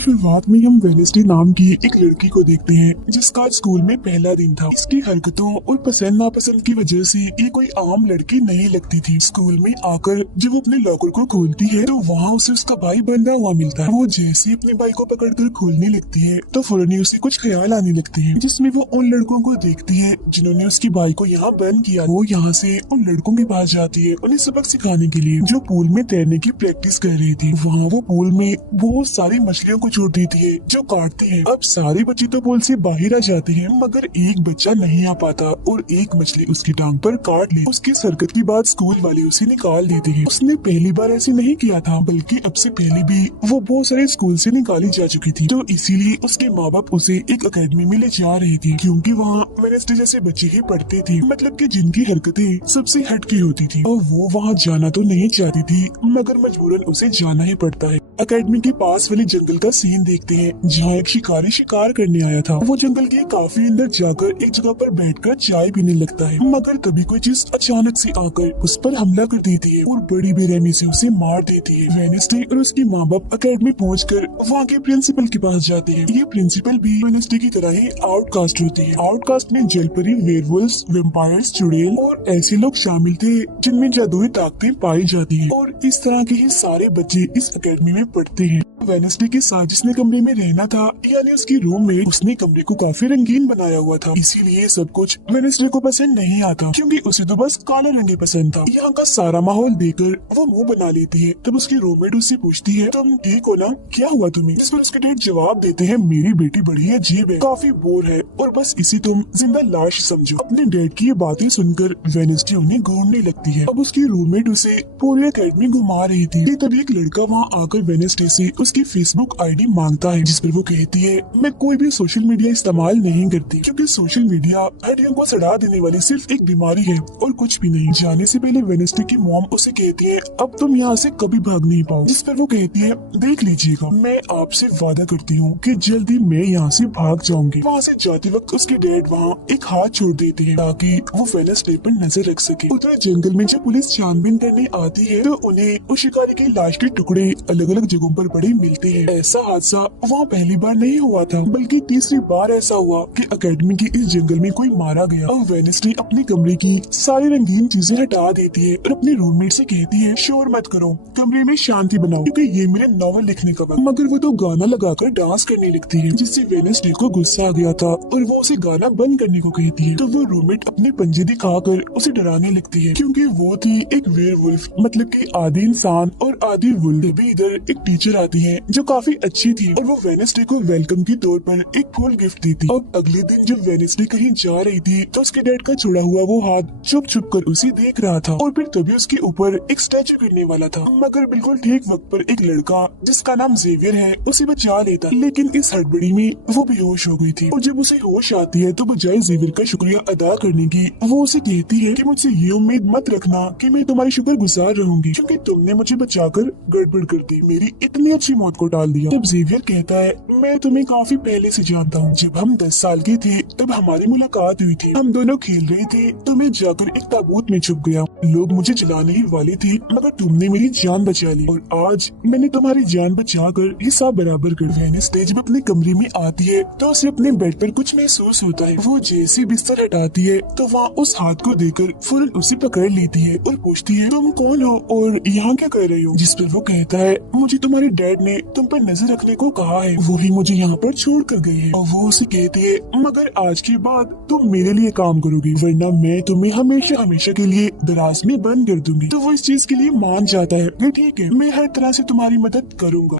शुरुआत में हम वेनेसडे नाम की एक लड़की को देखते हैं जिसका आज स्कूल में पहला दिन था। इसकी हरकतों और पसंद नापसंद की वजह से ये कोई आम लड़की नहीं लगती थी। स्कूल में आकर जब वो अपने लॉकर को खोलती है तो वहाँ उसे उसका भाई बंधा हुआ मिलता है। वो जैसे ही अपने भाई को पकड़कर खोलने लगती है तो फौरन ही उसे कुछ ख्याल आने लगते हैं, जिसमें वो उन लड़कों को देखती है जिन्होंने उसके भाई को यहाँ बंद किया। वो यहाँ से उन लड़कों के पास जाती है उन्हें सबक सिखाने के लिए, जो पूल में तैरने की प्रैक्टिस कर रही थी। वहाँ वो पूल में बहुत सारी मछलियों को छोड़ देती है जो काटती है। अब सारे बच्चे तो पूल से बाहर आ जाते हैं मगर एक बच्चा नहीं आ पाता और एक मछली उसकी टांग पर काट ली। उसकी हरकत की बाद स्कूल वाले उसे निकाल देते हैं। उसने पहली बार ऐसे नहीं किया था, बल्कि अब से पहले भी वो बहुत सारे स्कूल से निकाली जा चुकी थी। तो इसीलिए उसके माँ बाप उसे एक अकेडमी में ले जा रहे थे, क्योंकि वहाँ वेडनेसडे जैसे बच्चे ही पढ़ते थे, मतलब कि जिनकी हरकतें सबसे हटके होती थी। और वो वहाँ जाना तो नहीं चाहती थी मगर मजबूरन उसे जाना ही पड़ता है। अकेडमी के पास वाले जंगल का सीन देखते हैं जहाँ एक शिकारी शिकार करने आया था। वो जंगल के काफी अंदर जाकर एक जगह पर बैठकर चाय पीने लगता है, मगर तभी कोई चीज अचानक से आकर उस पर हमला कर देती है और बड़ी बेरहमी से उसे मार देती है। वेडनेसडे और उसके माँ बाप अकेडमी पहुंचकर वहाँ के प्रिंसिपल के पास जाते हैं। ये प्रिंसिपल भी वेडनेसडे की तरह ही आउटकास्ट होती है। आउटकास्ट में जलपरी, वेयरवुल्व्स, वैम्पायर्स, चुड़ैल और ऐसे लोग शामिल थे जिनमें जादुई ताकतें पाई जाती है। और इस तरह के ही सारे बच्चे इस अकेडमी में पढ़ते हैं। वेडनेसडे के साथ जिसने कमरे में रहना था, यानी उसकी रूम में, उसने कमरे को काफी रंगीन बनाया हुआ था। इसीलिए सब कुछ वेडनेसडे को पसंद नहीं आता, क्योंकि उसे तो बस काला रंग ही पसंद था। यहाँ का सारा माहौल देखकर वो मुंह बना लेती है। तब उसकी रूममेट उससे पूछती है, तुम ठीक हो ना, क्या हुआ तुम्हें? जिस पर उसके डैड जवाब देते हैं, मेरी बेटी बड़ी अजीब है, काफी बोर है और बस इसे तुम जिंदा लाश समझो। अपने डैड की ये बातें सुनकर वेडनेसडे उन्हें घूरने लगती है। अब उसकी रूममेट उसे पूरी अकेडमी घुमा रही थी। तभी एक लड़का वहाँ आकर वेडनेसडे से उसकी फेसबुक आईडी मांगता है, जिस पर वो कहती है, मैं कोई भी सोशल मीडिया इस्तेमाल नहीं करती, क्योंकि सोशल मीडिया हड्डियों को सड़ा देने वाली सिर्फ एक बीमारी है और कुछ भी नहीं। जाने से पहले वेडनेसडे की मॉम उसे कहती है, अब तुम यहाँ से कभी भाग नहीं पाओ। जिस पर वो कहती है, देख लीजिएगा, मैं आपसे वादा करती हूँ कि जल्दी मैं यहाँ से भाग जाऊंगी। वहाँ से जाते वक्त उसके डैड वहाँ एक हाथ छोड़ देते हैं ताकि वो वेडनेसडे पर नजर रख सके। उधर जंगल में जब पुलिस छानबीन करने आती है तो उन्हें उस शिकारी की लाश के टुकड़े अलग अलग जगहों पर पड़े मिलते हैं। ऐसा हादसा वहाँ पहली बार नहीं हुआ था, बल्कि तीसरी बार ऐसा हुआ कि अकेडमी के इस जंगल में कोई मारा गया। और वेडनेसडे अपने कमरे की सारी रंगीन चीजें हटा देती है और अपने रूममेट से कहती है, शोर मत करो, कमरे में शांति बनाओ, क्योंकि ये मेरे नॉवल लिखने का वक्त। मगर वो तो गाना लगाकर डांस करने लगती है, जिससे वेडनेसडे को गुस्सा आ गया था और वो उसे गाना बंद करने को कहती है। तो वो रूममेट अपने पंजे दिखाकर उसे डराने लगती है, क्योंकि वो थी एक वेयरवुल्फ, मतलब कि आधी इंसान और आधी वुल्फ। तभी इधर एक टीचर आती है जो काफी अच्छी थी और वो वेडनेसडे को वेलकम के तौर पर एक फूल गिफ्ट देती। अब अगले दिन जब वेडनेसडे कहीं जा रही थी तो उसके डैड का छुड़ा हुआ वो हाथ छुप छुप कर उसे देख रहा था और फिर तभी उसके ऊपर एक स्टैचू गिरने वाला था। मगर बिल्कुल ठीक वक्त पर एक लड़का जिसका नाम जेवियर है उसे बचा लेता, लेकिन इस हड़बड़ी में वो बेहोश हो गई थी। और जब उसे होश आती है तो बजाय जेवियर का शुक्रिया अदा करने की, वो उसे कहती है कि मुझसे ये उम्मीद मत रखना कि मैं तुम्हारी शुक्रगुजार रहूंगी, क्योंकि तुमने मुझे बचाकर गड़बड़ कर दी, मेरी इतनी अच्छी मौत को टाल दिया। तब जेवियर कहता है, मैं तुम्हें काफी पहले से जानता हूँ। जब हम 10 साल के थे तब हमारी मुलाकात हुई थी। हम दोनों खेल रहे थे तो मैं जाकर एक ताबूत में छुप गया। लोग मुझे जलाने ही वाले थे मगर तुमने मेरी जान बचा ली और आज मैंने तुम्हारी जान बचाकर हिसाब बराबर कर। वेडनेसडे जब अपने कमरे में आती है तो उसे अपने बेड पर कुछ महसूस होता है। वो जैसे बिस्तर हटाती है तो वहाँ उस हाथ को देखकर फौरन उसे पकड़ लेती है और पूछती है, तुम कौन हो और यहाँ क्या कर रही हो? जिस पर वो कहता है, मुझे तुम्हारे डैड ने तुम पर नजर रखने को कहा है, वो ही मुझे यहाँ पर छोड़ कर गए हैं। और वो उसे कहती है, मगर आज के बाद तुम मेरे लिए काम करोगी, वरना मैं तुम्हें हमेशा हमेशा के लिए दराज में बंद कर दूंगी। तो वो इस चीज के लिए मान जाता है कि ठीक है, मैं हर तरह से तुम्हारी मदद करूंगा।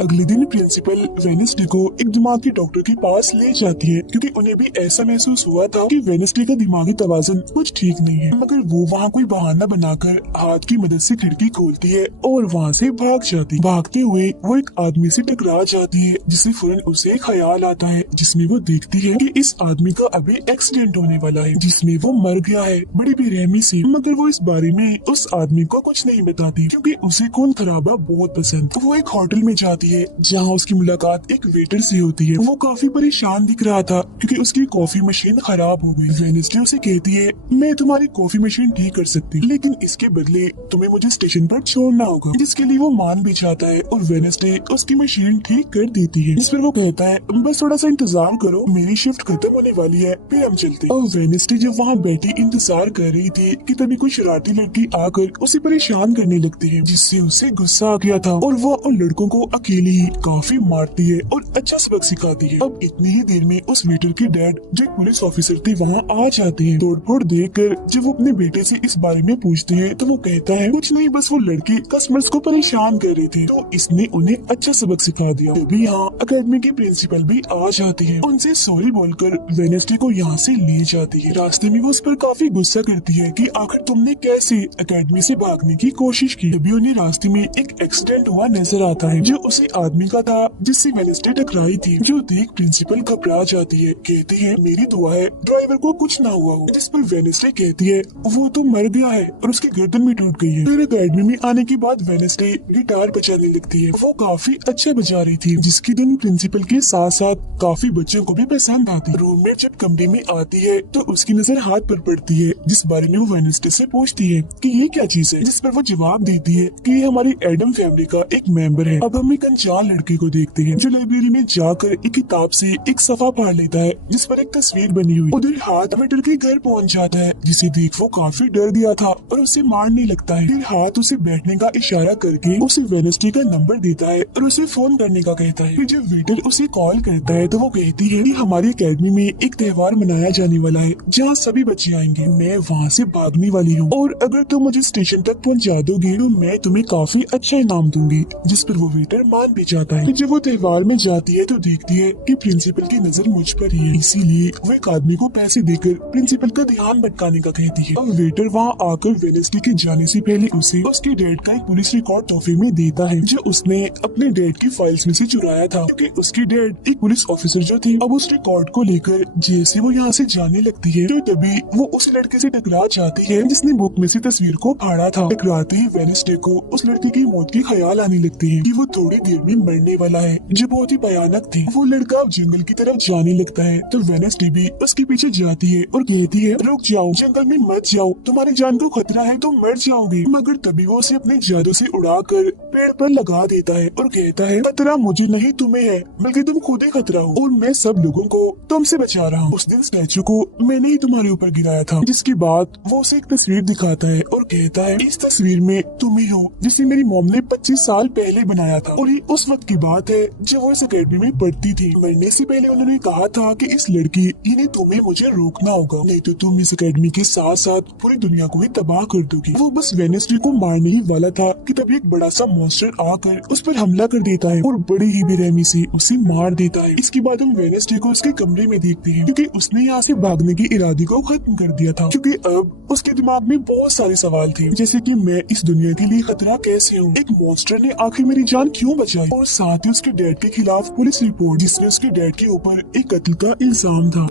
अगले दिन प्रिंसिपल वेडनेसडे को एक दिमागी डॉक्टर के पास ले जाती है, क्योंकि उन्हें भी ऐसा महसूस हुआ था कि वेडनेसडे का दिमागी तवाज़ुन कुछ ठीक नहीं है। मगर वो वहाँ कोई बहाना बनाकर हाथ की मदद से खिड़की खोलती है और वहाँ से भाग जाती। भागते हुए वो एक आदमी से टकरा जाती है, जिससे फौरन उसे ख्याल आता है, जिसमें वो देखती है कि इस आदमी का अभी एक्सीडेंट होने वाला है, जिसमें वो मर गया है बड़ी बेरहमी से। मगर वो इस बारे में उस आदमी को कुछ नहीं बताती, क्योंकि उसे खून खराबा बहुत पसंद। वो एक होटल में जाती है जहाँ उसकी मुलाकात एक वेटर से होती है। वो काफी परेशान दिख रहा था क्योंकि उसकी कॉफी मशीन खराब हो गई। वेनेस्डे उसे कहती है, मैं तुम्हारी कॉफी मशीन ठीक कर सकती, लेकिन इसके बदले तुम्हें मुझे स्टेशन पर छोड़ना होगा, जिसके लिए वो मान भी जाता है और वेनेस्डे उसकी मशीन ठीक कर देती है। जिस पर वो कहता है, बस थोड़ा सा इंतजार करो, मेरी शिफ्ट खत्म होने वाली है, फिर हम चलते। और वेनेस्डे जब वहाँ बैठी इंतजार कर रही थी कि तभी कोई शरारती लड़की आकर उसे परेशान करने लगती है, जिससे उसे गुस्सा आ गया था और वो उन लड़कों को अकेले ही काफी मारती है और अच्छा सबक सिखाती है। अब इतनी ही देर में उस वेटर के डैड जो एक पुलिस ऑफिसर थे वहाँ आ जाते हैं। तोड़फोड़ देखकर जब वो अपने बेटे से इस बारे में पूछते हैं तो वो कहता है, कुछ नहीं, बस वो लड़के कस्टमर्स को परेशान कर रहे थे तो इसने उन्हें अच्छा सबक सिखा दिया। तभी यहाँ अकेडमी की प्रिंसिपल भी आ जाती है, उनसे सॉरी बोलकर वेनेस्डे को यहाँ से ले जाती है। रास्ते में वो उस पर काफी गुस्सा करती है कि आखिर तुमने कैसे अकेडमी से भागने की कोशिश की। तभी उन्हें रास्ते में एक एक्सीडेंट हुआ नजर आता है जो उसी आदमी का था जिससे वेनेस्डे टकराई थी, जो देख प्रिंसिपल घबरा जाती है। कहती है, मेरी दुआ है ड्राइवर को कुछ ना हुआ हो। जिस पर वेनेस्डे कहती है, वो तो मर गया है और उसकी गर्दन भी टूट गई है। फिर अकेडमी में आने के बाद वेनेस्डे गिटार बजाने लगती है। वो काफी अच्छा बजा रही थी, जिसकी धुन प्रिंसिपल के साथ साथ काफी बच्चों को भी पसंद आती। रूममेट जब कमरे में आती है तो उसकी नजर हाथ पर पड़ती है, जिस बारे में वो वेनेस्डे से पूछती है कि ये क्या चीज है, जिस पर वो जवाब देती है कि ये हमारी एडम फैमिली का एक मेंबर है। अब हम एक अनजान लड़के को देखते हैं जो लाइब्रेरी में जाकर एक किताब से एक सफा फाड़ लेता है जिस पर एक तस्वीर बनी हुई। उधर हाथ वेटर के घर पहुंच जाता है, जिसे देख वो काफी डर गया था और उसे मारने लगता है। फिर हाथ उसे बैठने का इशारा करके उसे वेनेस्डे का नंबर देता है और उसे फोन करने का कहता है। फिर जब वेटर उसे कॉल करता है तो वो कहती है कि हमारी अकेडमी में एक त्योहार मनाया जाने वाला है जहाँ सभी बच्चे आएंगे, मैं वहाँ से भागने वाली हूँ और अगर तुम मुझे स्टेशन तक पहुँचा दोगे तो मैं तुम्हें काफी अच्छा इनाम दूंगी। जिस पर वो वेटर मान भी जाता है। जब वो त्योहार में जाती है तो देखती है कि प्रिंसिपल की नजर मुझ पर ही है, इसीलिए वो एक आदमी को पैसे देकर प्रिंसिपल का ध्यान भटकाने का कहती है। अब वेटर वहाँ आकर वेनेस्डे के जाने से पहले उसे उसके डैड का एक पुलिस रिकॉर्ड तोहफे में देता है जो उसने अपने डैड की फाइल्स में से चुराया था, क्योंकि उसके डैड एक पुलिस ऑफिसर जो थे। अब उस रिकॉर्ड को लेकर जैसे वो यहाँ से जाने लगती है तो तभी वो उस लड़के से टकरा जाती है जिसने बुक में से तस्वीर को फाड़ा था। टकराते ही वेनेस्डे को उस लड़के की मौत के ख्याल आने लगते हैं कि वो थोड़ी देर में मरने वाला है, जो बहुत ही भयानक थी। वो लड़का अब जंगल की तरफ जाने लगता है तो वेनेस्डे भी उसके पीछे जाती है और कहती है, रुक जाओ, जंगल में मत जाओ, तुम्हारी जान को खतरा है, तुम मर जाओगे। मगर तभी वो उसे अपने जादू से उड़ाकर पेड़ पर लगा देता है और कहता है, खतरा मुझे नहीं तुम्हें है, बल्कि तुम खुद ही खतरा हो और मैं सब लोगों को तुमसे बचा रहा हूँ। उस दिन स्टैचू को मैंने ही तुम्हारे ऊपर गिराया था। जिसके बाद वो उसे एक तस्वीर दिखाता है और कहता है, इस तस्वीर में तुम ही हो जिसे मेरी मॉम ने 25 साल पहले बनाया था और ये उस वक्त की बात है जब वो इस अकेडमी में पढ़ती थी। मरने से पहले उन्होंने कहा था कि इस लड़की इन्हें तुम्हें मुझे रोकना होगा, नहीं तो तुम इस अकेडमी के साथ साथ पूरी दुनिया को ही तबाह कर दोगी। वो बस वेनेस्डे को मारने ही वाला था कि तभी एक बड़ा सा मॉन्स्टर आकर उस पर हमला कर देता है और बड़ी ही बेरहमी से उसे मार देता है। इसके बाद हम वेनेस्डे को उसके कमरे में देखते हैं क्योंकि उसने यहाँ से भागने के इरादे को खत्म कर दिया था, क्योंकि अब उसके दिमाग में बहुत सारे सवाल थे, जैसे कि मैं इस दुनिया के लिए खतरा कैसे हूँ, एक मॉन्स्टर ने आखिर मेरी जान क्यों बचाई, और साथ ही उसके डैड के खिलाफ पुलिस रिपोर्ट जिसमें उसके डैड के ऊपर एक कत्ल का इल्जाम था।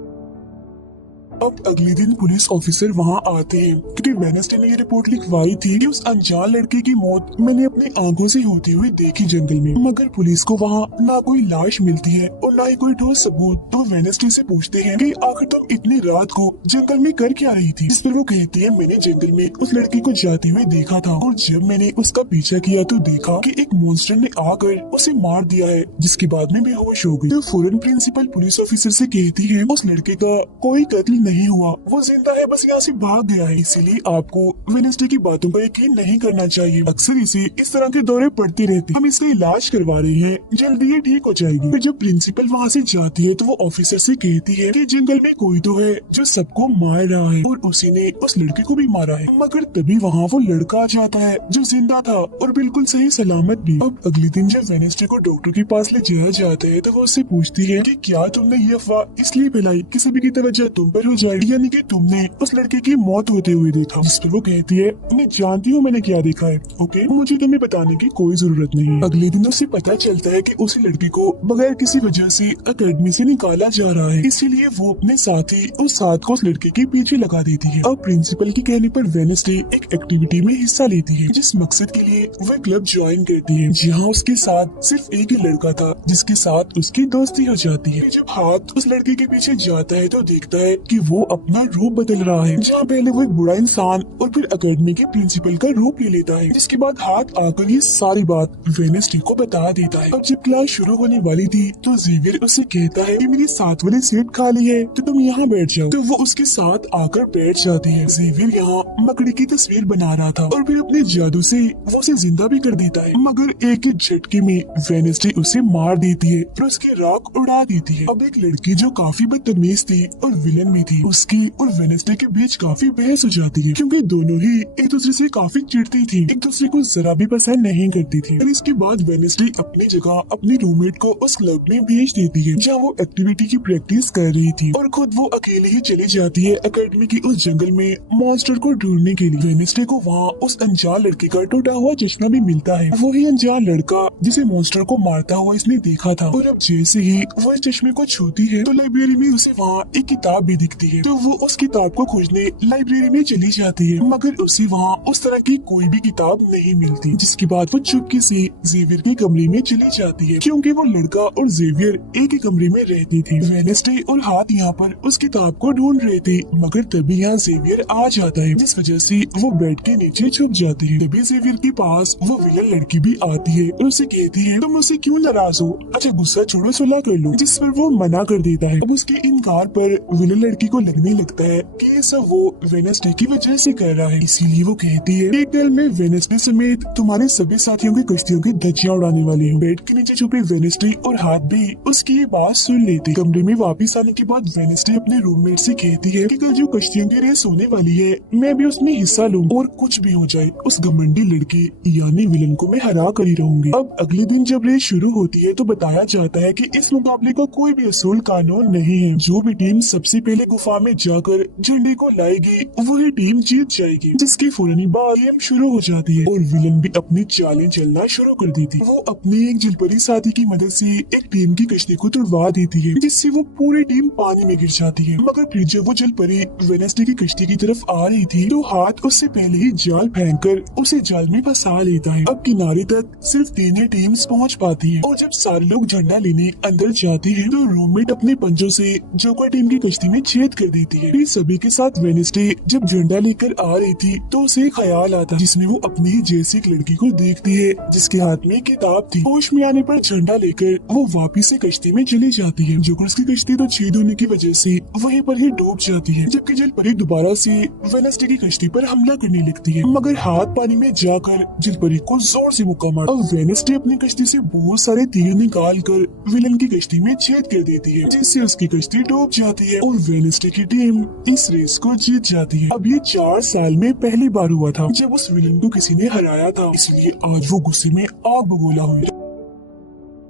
अब अगले दिन पुलिस ऑफिसर वहाँ आते हैं क्योंकि वेनेस्डे ने ये रिपोर्ट लिखवाई थी कि उस अनजान लड़के की मौत मैंने अपनी आंखों से होती हुई देखी जंगल में। मगर पुलिस को वहाँ ना कोई लाश मिलती है और ना ही कोई ठोस सबूत। तो वेनेस्डे से पूछते हैं कि आखिर तुम इतनी रात को जंगल में कर क्या रही थी, जिस पर वो कहती है, मैंने जंगल में उस लड़की को जाते हुए देखा था और जब मैंने उसका पीछा किया तो देखा कि एक मॉन्स्टर ने आकर उसे मार दिया है, जिसके बाद में बेहोश हो गई। तो फौरन प्रिंसिपल पुलिस ऑफिसर से कहती है, उस लड़के का कोई कत्ल नहीं हुआ, वो जिंदा है, बस यहाँ से भाग गया है, इसीलिए आपको वेनेस्डे की बातों पर यकीन नहीं करना चाहिए। अक्सर इसे इस तरह के दौरे पड़ते रहते, हम इसका इलाज करवा रहे हैं, जल्दी ये ठीक हो जाएगी। फिर जब प्रिंसिपल वहाँ से जाती है तो वो ऑफिसर से कहती है कि जंगल में कोई तो है जो सबको मार रहा है और उसी ने उस लड़के को भी मारा है। मगर तभी वहाँ वो लड़का आ जाता है जो जिंदा था और बिल्कुल सही सलामत भी। अब अगले दिन जब वेनेस्डे को डॉक्टर के पास ले जाया जाता है तो वो उससे पूछती है कि क्या तुमने ये अफवाह इसलिए फैलाई कि सभी की तवज्जो तुम पर हो जाएगी, यानी कि तुमने उस लड़के की मौत होते हुए देखा। जिस पर वो कहती है मैं जानती हूँ मैंने क्या देखा है, ओके मुझे तुम्हें बताने की कोई जरूरत नहीं। अगले दिन उसे पता चलता है कि उस लड़के को बगैर किसी वजह से अकेडमी से निकाला जा रहा है, इसीलिए वो अपने साथी और साथ को उस लड़के के पीछे लगा देती है। अब प्रिंसिपल के कहने पर वेडनेसडे एक एक्टिविटी में हिस्सा लेती है, जिस मकसद के लिए वह क्लब ज्वाइन करती है, जहाँ उसके साथ सिर्फ एक ही लड़का था जिसके साथ उसकी दोस्ती हो जाती है। जब हाथ उस लड़के के पीछे जाता है तो देखता है कि वो अपना रूप बदल रहा है, जहाँ पहले वो एक बुरा इंसान और फिर अकेडमी के प्रिंसिपल का रूप ले लेता है। जिसके बाद हाथ आकर ये सारी बात वेडनेसडे को बता देता है। अब जब क्लास शुरू होने वाली थी तो जेवियर उससे कहता है कि मेरी साथ वाली सीट खाली है तो तुम यहाँ बैठ जाओ, तो वो उसके साथ आकर बैठ जाती है। जेवियर यहाँ मकड़ी की तस्वीर बना रहा था और फिर अपने जादू से वो उसे जिंदा भी कर देता है, मगर एक ही झटके में वेडनेसडे उसे मार देती है और उसकी राख उड़ा देती है। अब एक लड़की जो काफी बदतमीज थी और विलन में थी, उसकी और वेडनेसडे के बीच काफी बहस हो जाती है, क्योंकि दोनों ही एक दूसरे से काफी चिढ़ती थी, एक दूसरे को जरा भी पसंद नहीं करती थी। और इसके बाद वेडनेसडे अपनी जगह अपनी रूममेट को उस क्लब में भेज देती है, जहाँ वो एक्टिविटी की प्रैक्टिस कर रही थी, और खुद वो अकेले ही चली जाती है अकेडमी की उस जंगल में मॉन्स्टर को ढूंढने के लिए। वेडनेसडे को वहाँ उस अनजान लड़के का टूटा हुआ चश्मा भी मिलता है, वही अनजान लड़का जिसे मॉन्स्टर को मारता हुआ इसने देखा था। और अब जैसे ही वो इस चश्मे को छूती है तो लाइब्रेरी में उसे वहाँ एक किताब भी दिखती है, तो वो उस किताब को खोजने लाइब्रेरी में चली जाती है, मगर उसे वहाँ उस तरह की कोई भी किताब नहीं मिलती। जिसके बाद वो चुपके से जेवियर के कमरे में चली जाती है, क्योंकि वो लड़का और जेवियर एक ही कमरे में रहती थी। वेडनेसडे और हाथ यहाँ पर उस किताब को ढूंढ रहे थे, मगर तभी यहाँ जेवियर आ जाता है, जिस वजह से वो बेड के नीचे छुप जाती है। तभी जेवियर के पास वो विलन लड़की भी आती है और उसे कहती है तुम मुझसे क्यों नाराज हो, अच्छा गुस्सा छोड़ो सुलह कर लो, जिस पर वो मना कर देता है। अब उसके इनकार पर विलन लड़की को लगने लगता है कि ये सब वो वेडनेसडे की वजह से कर रहा है, इसीलिए वो कहती है एक कल मैं वेडनेसडे समेत तुम्हारे सभी साथियों की कश्तियों की धज्जियां उड़ाने वाली हूँ। बेड के नीचे छुपे वेडनेसडे और हाथ भी उसकी ये बात सुन लेते। कमरे में वापस आने के बाद वेडनेसडे अपने रूममेट से कहती है कि कल जो कश्तियों की रेस होने वाली है मैं भी उसमें हिस्सा लूँ, और कुछ भी हो जाए उस घमंडी लड़की यानी विलन को मैं हरा कर ही रहूंगी। अब अगले दिन जब रेस शुरू होती है तो बताया जाता है कि इस मुकाबले का कोई भी असूल कानून नहीं है, जो भी टीम सबसे पहले गुफा में जाकर झंडे को लाएगी वही टीम जीत जाएगी। जिसके फौरन बाद गेम शुरू हो जाती है और विलन भी अपनी चालें चलना शुरू कर देती। वो अपनी एक जलपरी साथी की मदद से एक टीम की कश्ती को तुड़वा देती है, जिससे वो पूरी टीम पानी में गिर जाती है। मगर फिर जब वो जलपरी वेडनेसडे की कश्ती की तरफ आ रही थी तो हाथ उससे पहले ही जाल फेंककर उसे जाल में फंसा लेता है। अब किनारे तक सिर्फ 3 टीम्स पहुंच पाती है, और जब सारे लोग झंडा लेने अंदर जाते हैं तो रूममेट अपने पंजों से जोकर टीम की कश्ती में छेद कर देती है। फिर सभी के साथ वेडनेसडे जब झंडा लेकर आ रही थी तो उसे ख्याल आता, जिसमें वो अपनी ही जैसी एक लड़की को देखती है जिसके हाथ में किताब थी। होश में आने पर झंडा लेकर वो वापिस से कश्ती में चली जाती है। जोकर की कश्ती तो छेद होने की वजह से वहीं पर ही डूब जाती है, जबकि जलपरी दोबारा से वेडनेसडे की कश्ती पर हमला करने लगती है, मगर हाथ पानी में जाकर जलपरी को जोर से मुक्का मार। अब वेडनेसडे अपनी कश्ती से बहुत सारे तीर निकाल कर विलन की कश्ती में छेद कर देती है, जिससे उसकी कश्ती डूब जाती है और वेडनेसडे की टीम इस रेस को जीत जाती है। अब ये 4 साल में पहली बार हुआ था जब उस विलन को किसी ने हराया था, इसलिए आज वो गुस्से में आग बगोला हुई।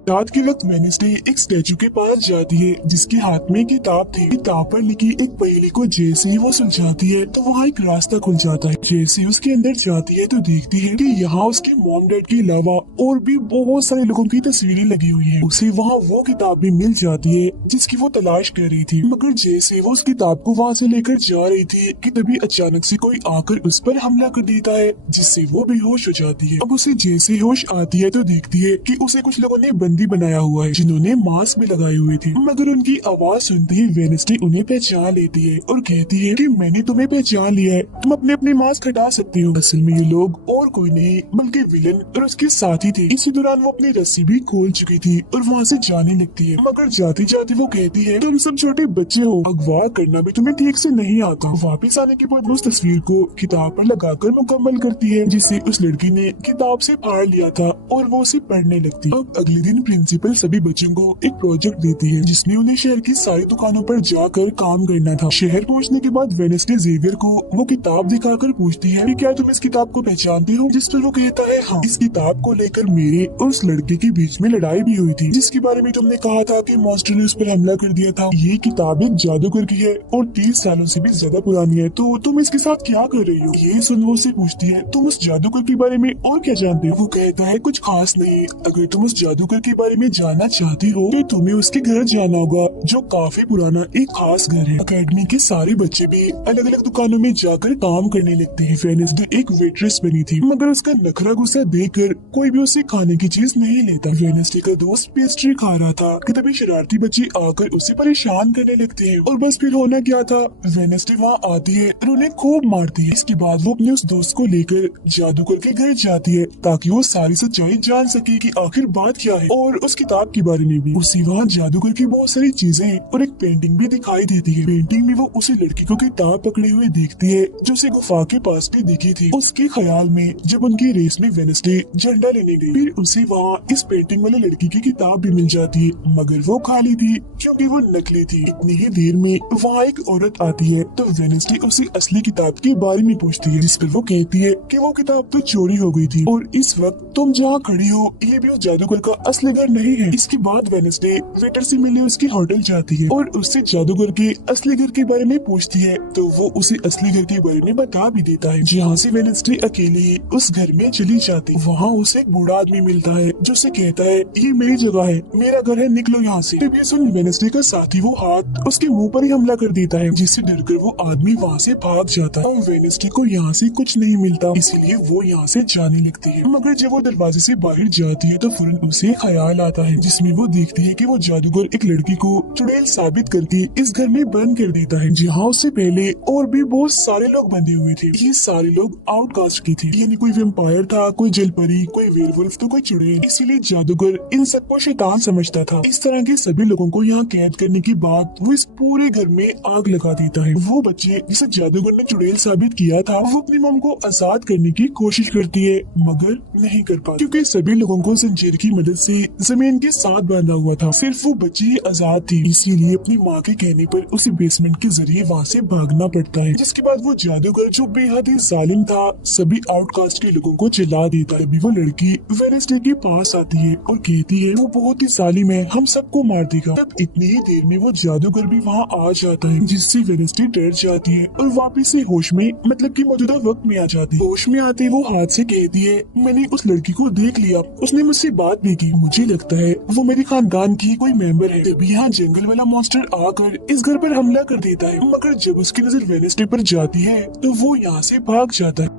रात के वक्त वेडनेसडे एक स्टैचू के पास जाती है जिसके हाथ में किताब थी। किताब पर लिखी एक पहेली को जैसे ही वो सुलझाती है तो वहाँ एक रास्ता खुल जाता है। जैसे उसके अंदर जाती है तो देखती है कि यहाँ उसके मॉम डैड के अलावा और भी बहुत सारे लोगों की तस्वीरें लगी हुई है। उसे वहाँ वो किताब भी मिल जाती है जिसकी वो तलाश कर रही थी, मगर जैसे वो उस किताब को वहाँ से लेकर जा रही थी कि तभी अचानक से कोई आकर उस पर हमला कर देता है, जिससे वो बेहोश हो जाती है। अब उसे जैसे होश आती है तो देखती है कि उसे कुछ लोगों ने बंदी बनाया हुआ है, जिन्होंने मास्क भी लगाए हुए थे, मगर उनकी आवाज सुनते ही वेडनेसडे उन्हें पहचान लेती है और कहती है कि मैंने तुम्हें पहचान लिया है, तुम अपने अपने मास्क हटा सकती हो। असल में ये लोग और कोई नहीं बल्कि विलन और उसके साथी थे। इसी दौरान वो अपनी रस्सी भी खोल चुकी थी और वहाँ से जाने लगती है, मगर जाते जाते वो कहती है तुम सब छोटे बच्चे हो, अगवा करना भी तुम्हें ठीक से नहीं आता। वापिस आने के बाद वो उस तस्वीर को किताब पर लगाकर मुकम्मल करती है, जिसे उस लड़की ने किताब से फाड़ लिया था और वो उसे पढ़ने लगती। अब अगले दिन दिन प्रिंसिपल सभी बच्चों को एक प्रोजेक्ट देती है जिसमें उन्हें शहर की सारी दुकानों पर जाकर काम करना था। शहर पहुंचने के बाद वेडनेसडे जेवियर को वो किताब दिखाकर पूछती है कि क्या तुम इस किताब को पहचानते हो, जिस पर वो कहता है हाँ। इस किताब को लेकर मेरे और उस लड़के के बीच में लड़ाई भी हुई थी जिसके बारे में तुमने कहा था कि मॉन्स्टर ने उस पर हमला कर दिया था। ये किताब एक जादूगर की है और 30 सालों से भी ज्यादा पुरानी है, तो तुम इसके साथ क्या कर रही हो। ये सुन वो उससे पूछती है तुम उस जादूगर के बारे में और क्या जानते हो। वो कहता है कुछ खास नहीं, अगर तुम उस जादूगर के बारे में जानना चाहती हो तो तुम्हें उसके घर जाना होगा जो काफी पुराना एक खास घर है। अकेडमी के सारे बच्चे भी अलग अलग दुकानों में जाकर काम करने लगते हैं। वेडनेसडे एक वेट्रेस बनी थी मगर उसका नखरा गुस्सा देखकर कोई भी उसे खाने की चीज नहीं लेता। वेडनेसडे का दोस्त पेस्ट्री खा रहा था कि तभी शरारती बच्चे आकर उसे परेशान करने लगते हैं और बस फिर होना क्या था, वेडनेसडे वहाँ आती है और उन्हें खूब मारती है। इसके बाद वो अपने उस दोस्त को लेकर जादूगर के घर जाती है ताकि वो सारी सच्चाई जान सके कि आखिर बात क्या है और उस किताब के बारे में भी। उसी वहाँ जादूगर की बहुत सारी चीजें और एक पेंटिंग भी दिखाई देती है। पेंटिंग में वो उसी लड़की को किताब पकड़े हुए देखती है जो उसे गुफा के पास भी दिखी थी। उसके ख्याल में जब उनकी रेस में वेडनेसडे झंडा लेने गई, फिर उसे वहाँ इस पेंटिंग वाले लड़की की किताब भी मिल जाती है मगर वो खाली थी क्योंकि वो नकली थी। इतनी ही देर में वहाँ एक औरत आती है तो वेडनेसडे उसे असली किताब के बारे में पूछती है जिस पर वो कहती है कि वो किताब तो चोरी हो गई थी और इस वक्त तुम जहाँ खड़ी हो ये भी उस जादूगर का असली घर नहीं है। इसके बाद वेडनेसडे वेटर से मिलने उसके होटल जाती है और उससे जादूगर के असली घर के बारे में पूछती है तो वो उसे असली घर के बारे में बता भी देता है। जहाँ से वेडनेसडे अकेली उस घर में चली जाती, वहाँ उसे एक बूढ़ा आदमी मिलता है जो उसे कहता है ये मेरी जगह है, मेरा घर है, निकलो यहाँ से। तभी सुन वेडनेसडे का साथी वो हाथ उसके मुंह पर ही हमला कर देता है जिससे डरकर वो आदमी वहाँ से भाग जाता है और वेडनेसडे को यहाँ से कुछ नहीं मिलता इसलिए वो यहाँ से जाने लगती है। मगर जब वो दरवाजे से बाहर जाती है तो फौरन उसे ख्याल आता है जिसमें वो देखती है कि वो जादूगर एक लड़की को चुड़ैल साबित करके इस घर में बंद कर देता है जहाँ उससे पहले और भी बहुत सारे लोग बंधे हुए थे। ये सारे लोग आउटकास्ट की थे, यानी कोई वेम्पायर था, कोई जलपरी, कोई वेयरवुल्फ तो कोई चुड़ैल। इसीलिए जादूगर इन सबको शैतान समझता था। इस तरह के सभी लोगों को यहाँ कैद करने के बाद वो इस पूरे घर में आग लगा देता है। वो बच्चे जिसे जादूगर ने चुड़ैल साबित किया था वो अपनी मम को आजाद करने की कोशिश करती है मगर नहीं कर पाती क्योंकि सभी लोगों को जंजीर की मदद से जमीन के साथ बांधा हुआ था। सिर्फ वो बच्ची ही आजाद थी, इसीलिए अपनी माँ के कहने पर उसे बेसमेंट के जरिए वहाँ से भागना पड़ता है। जिसके बाद वो जादूगर जो बेहद ही जालिम था सभी आउटकास्ट के लोगों को जला देता है। अभी वो लड़की वेडनेसडे के पास आती है और कहती है वो बहुत ही जालिम है, हम सबको मार देगा। तब इतनी ही देर में वो जादूगर भी वहाँ आ जाता है जिससे वेडनेसडे डर जाती है और वापिस से होश में मतलब कि मौजूदा वक्त में आ जाती है। होश में आते वो हाथ से कहती है मैंने उस लड़की को देख लिया, उसने मुझसे बात भी की, मुझे लगता है वो मेरे खानदान की कोई मेंबर है। तभी यहाँ जंगल वाला मॉन्स्टर आकर इस घर पर हमला कर देता है मगर जब उसकी नजर वेडनेसडे पर जाती है तो वो यहाँ से भाग जाता है।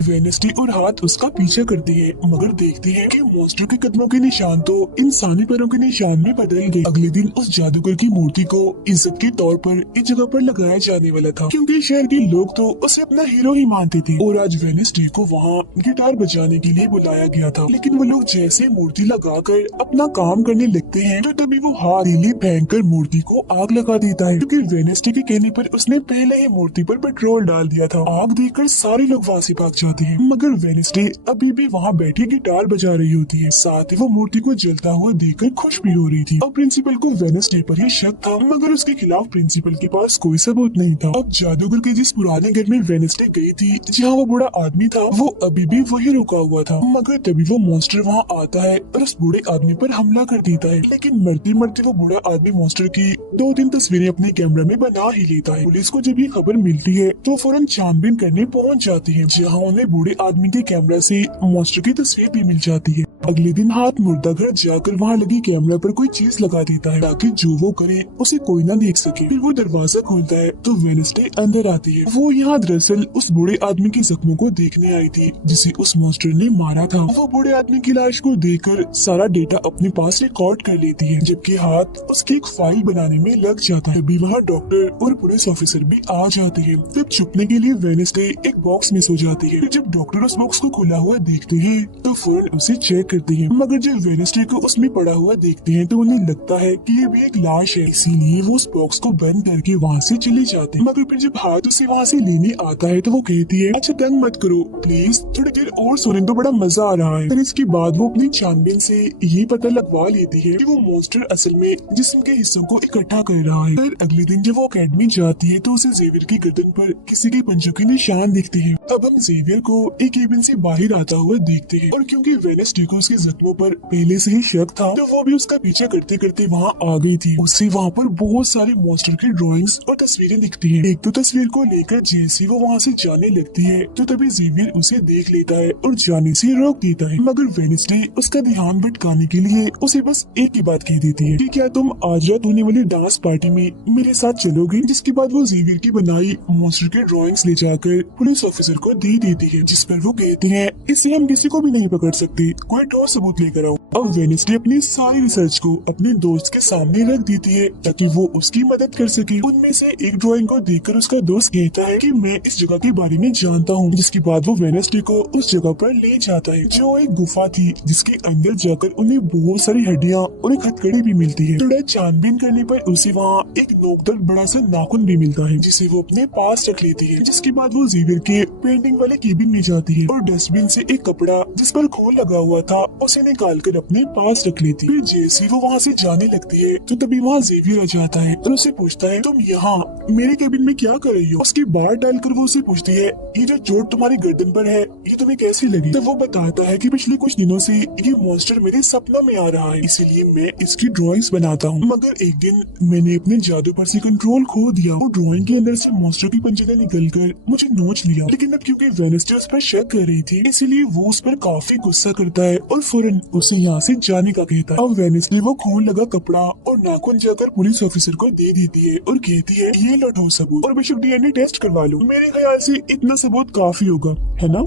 वेडनेसडे और हाथ उसका पीछा करती है मगर देखती है कि मॉन्स्टर के कदमों के निशान तो इंसानी पैरों के निशान में बदल गए। अगले दिन उस जादूगर की मूर्ति को इज्जत के तौर पर इस जगह पर लगाया जाने वाला था क्योंकि शहर के लोग तो उसे अपना हीरो ही मानते थे और आज वेडनेसडे को वहाँ गिटार बजाने के लिए बुलाया गया था। लेकिन वो लोग जैसे मूर्ति लगाकर अपना काम करने लगते हैं तो तभी वो हाथ नीली फेंक कर मूर्ति को आग लगा देता है क्योंकि वेडनेसडे के कहने पर उसने पहले ही मूर्ति पर पेट्रोल डाल दिया था। आग देखकर सारे लोग वहाँ से भाग जाते हैं मगर वेडनेसडे अभी भी वहाँ बैठी गिटार बजा रही होती है। साथ ही वो मूर्ति को जलता हुआ देखकर खुश भी हो रही थी। अब प्रिंसिपल को वेडनेसडे पर ही शक था मगर उसके खिलाफ प्रिंसिपल के पास कोई सबूत नहीं था। अब जादूगर के जिस पुराने घर में वेडनेसडे गई थी जहाँ वो बूढ़ा आदमी था वो अभी भी वही रुका हुआ था मगर तभी वो मॉन्स्टर वहाँ आता है और उस बूढ़े आदमी पर हमला कर देता है। लेकिन मरते मरते वो बूढ़ा आदमी मॉन्स्टर की 2-3 तस्वीरें अपने कैमरा में बना ही लेता है। पुलिस को जब ये खबर मिलती है तो फौरन छानबीन करने पहुँच जाती है जहाँ उन्हें बूढ़े आदमी के कैमरा से मॉन्स्टर की तस्वीर भी मिल जाती है। अगले दिन हाथ मुर्दा घर जाकर वहाँ लगी कैमरा पर कोई चीज लगा देता है ताकि जो वो करे उसे कोई ना देख सके। फिर वो दरवाजा खोलता है तो वेडनेसडे अंदर आती है। वो यहाँ दरअसल उस बूढ़े आदमी के जख्मों को देखने आई थी जिसे उस मॉन्स्टर ने मारा था। वो बूढ़े आदमी की लाश को देखकर सारा डेटा अपने पास रिकॉर्ड कर लेती है जबकि हाथ उसकी एक फाइल बनाने में लग जाता है। अभी वहाँ डॉक्टर और पुलिस ऑफिसर भी आ जाते हैं। तब छुपने के लिए वेडनेसडे एक बॉक्स मिस हो जाती है। जब डॉक्टर उस बॉक्स को खुला हुआ देखते हैं तो फौरन उसे चेक करते हैं, मगर जब वेडनेसडे को उसमें पड़ा हुआ देखते हैं तो उन्हें लगता है कि ये भी एक लाश है, इसीलिए वो उस बॉक्स को बंद करके वहाँ से चले जाते हैं। मगर फिर जब हाथ उसे वहाँ से लेने आता है तो वो कहती है, अच्छा तंग मत करो प्लीज, थोड़ी देर और सोने तो, बड़ा मजा आ रहा है। फिर इसके बाद वो अपनी छानबीन से ये पता लगवा लेती है कि वो मॉन्स्टर असल में जिस्म के हिस्सों को इकट्ठा कर रहा है। फिर अगले दिन जब वो अकेडमी जाती है तो उसे जेवियर की गर्दन पर किसी के पंजों के निशान दिखते हैं। अब हम जेवियर को एक केबिन से बाहर आता हुआ देखते हैं और क्योंकि वेडनेसडे को उसके जख्मों पर पहले से ही शक था तो वो भी उसका पीछा करते करते वहाँ आ गई थी। उससे वहाँ पर बहुत सारे मॉन्स्टर की ड्राइंग्स और तस्वीरें दिखती हैं। एक तो तस्वीर को लेकर जैसे वो वहाँ से जाने लगती है तो तभी जेवियर उसे देख लेता है और जाने से रोक देता है, मगर वेडनेसडे उसका ध्यान भटकाने के लिए उसे बस एक ही बात कह देती है कि क्या तुम आज रात होने वाली डांस पार्टी में मेरे साथ चलोगे। जिसके बाद वो जेवियर की बनाई मॉन्स्टर के ड्राइंग्स ले जाकर पुलिस ऑफिसर को दे देती है, जिस पर वो कहती है इससे हम किसी को भी नहीं पकड़ सकते, कोई ठोस सबूत लेकर आओ। अब वेडनेसडे अपनी सारी रिसर्च को अपने दोस्त के सामने रख देती है ताकि वो उसकी मदद कर सके। उनमें से एक ड्राइंग को देखकर उसका दोस्त कहता है कि मैं इस जगह के बारे में जानता हूँ। जिसके बाद वो वेडनेसडे को उस जगह पर ले जाता है जो एक गुफा थी, जिसके अंदर जाकर उन्हें बहुत सारी हड्डियाँ और एक हथकड़ी भी मिलती है। थोड़ा छानबीन करने पर उसे वहाँ एक नोकदार बड़ा सा नाखून भी मिलता है, जिसे वो अपने पास रख लेती है। जिसके बाद वो जेवियर के पेंटिंग वाले केबिन में जाती है और डस्टबिन से एक कपड़ा जिस पर खून लगा हुआ था उसे निकाल कर अपने पास रख लेती है। फिर जैसे वो वहाँ से जाने लगती है तो तभी वहाँ जेवियर आ जाता है और उसे पूछता है तुम यहाँ मेरे केबिन में क्या कर रही हो। उसकी बात डालकर वो उसे पूछती है ये जो चोट तुम्हारी गर्दन पर है ये तुम्हें कैसी लगी। तो वो बताता है कि पिछले कुछ दिनों से ये मॉन्स्टर मेरे सपनों में आ रहा है, इसीलिए मैं इसकी ड्राइंग्स बनाता हूँ। मगर एक दिन मैंने अपने जादू पर से कंट्रोल खो दिया और ड्राइंग के अंदर से मॉन्स्टर की पंजे निकल कर मुझे नोच लिया। लेकिन अब क्योंकि वेडनेसडे उस पर शक कर रही थी इसीलिए वो उस पर काफी गुस्सा करता है और फौरन उसे यहाँ से जाने का कहता है। अब वेडनेसडे वो खून लगा कपड़ा और नाखून जाकर पुलिस ऑफिसर को दे देती है और कहती है ये लो ठोस सबूत और बेशक डीएनए टेस्ट करवा लो, मेरे ख्याल से इतना सबूत काफी होगा, है ना।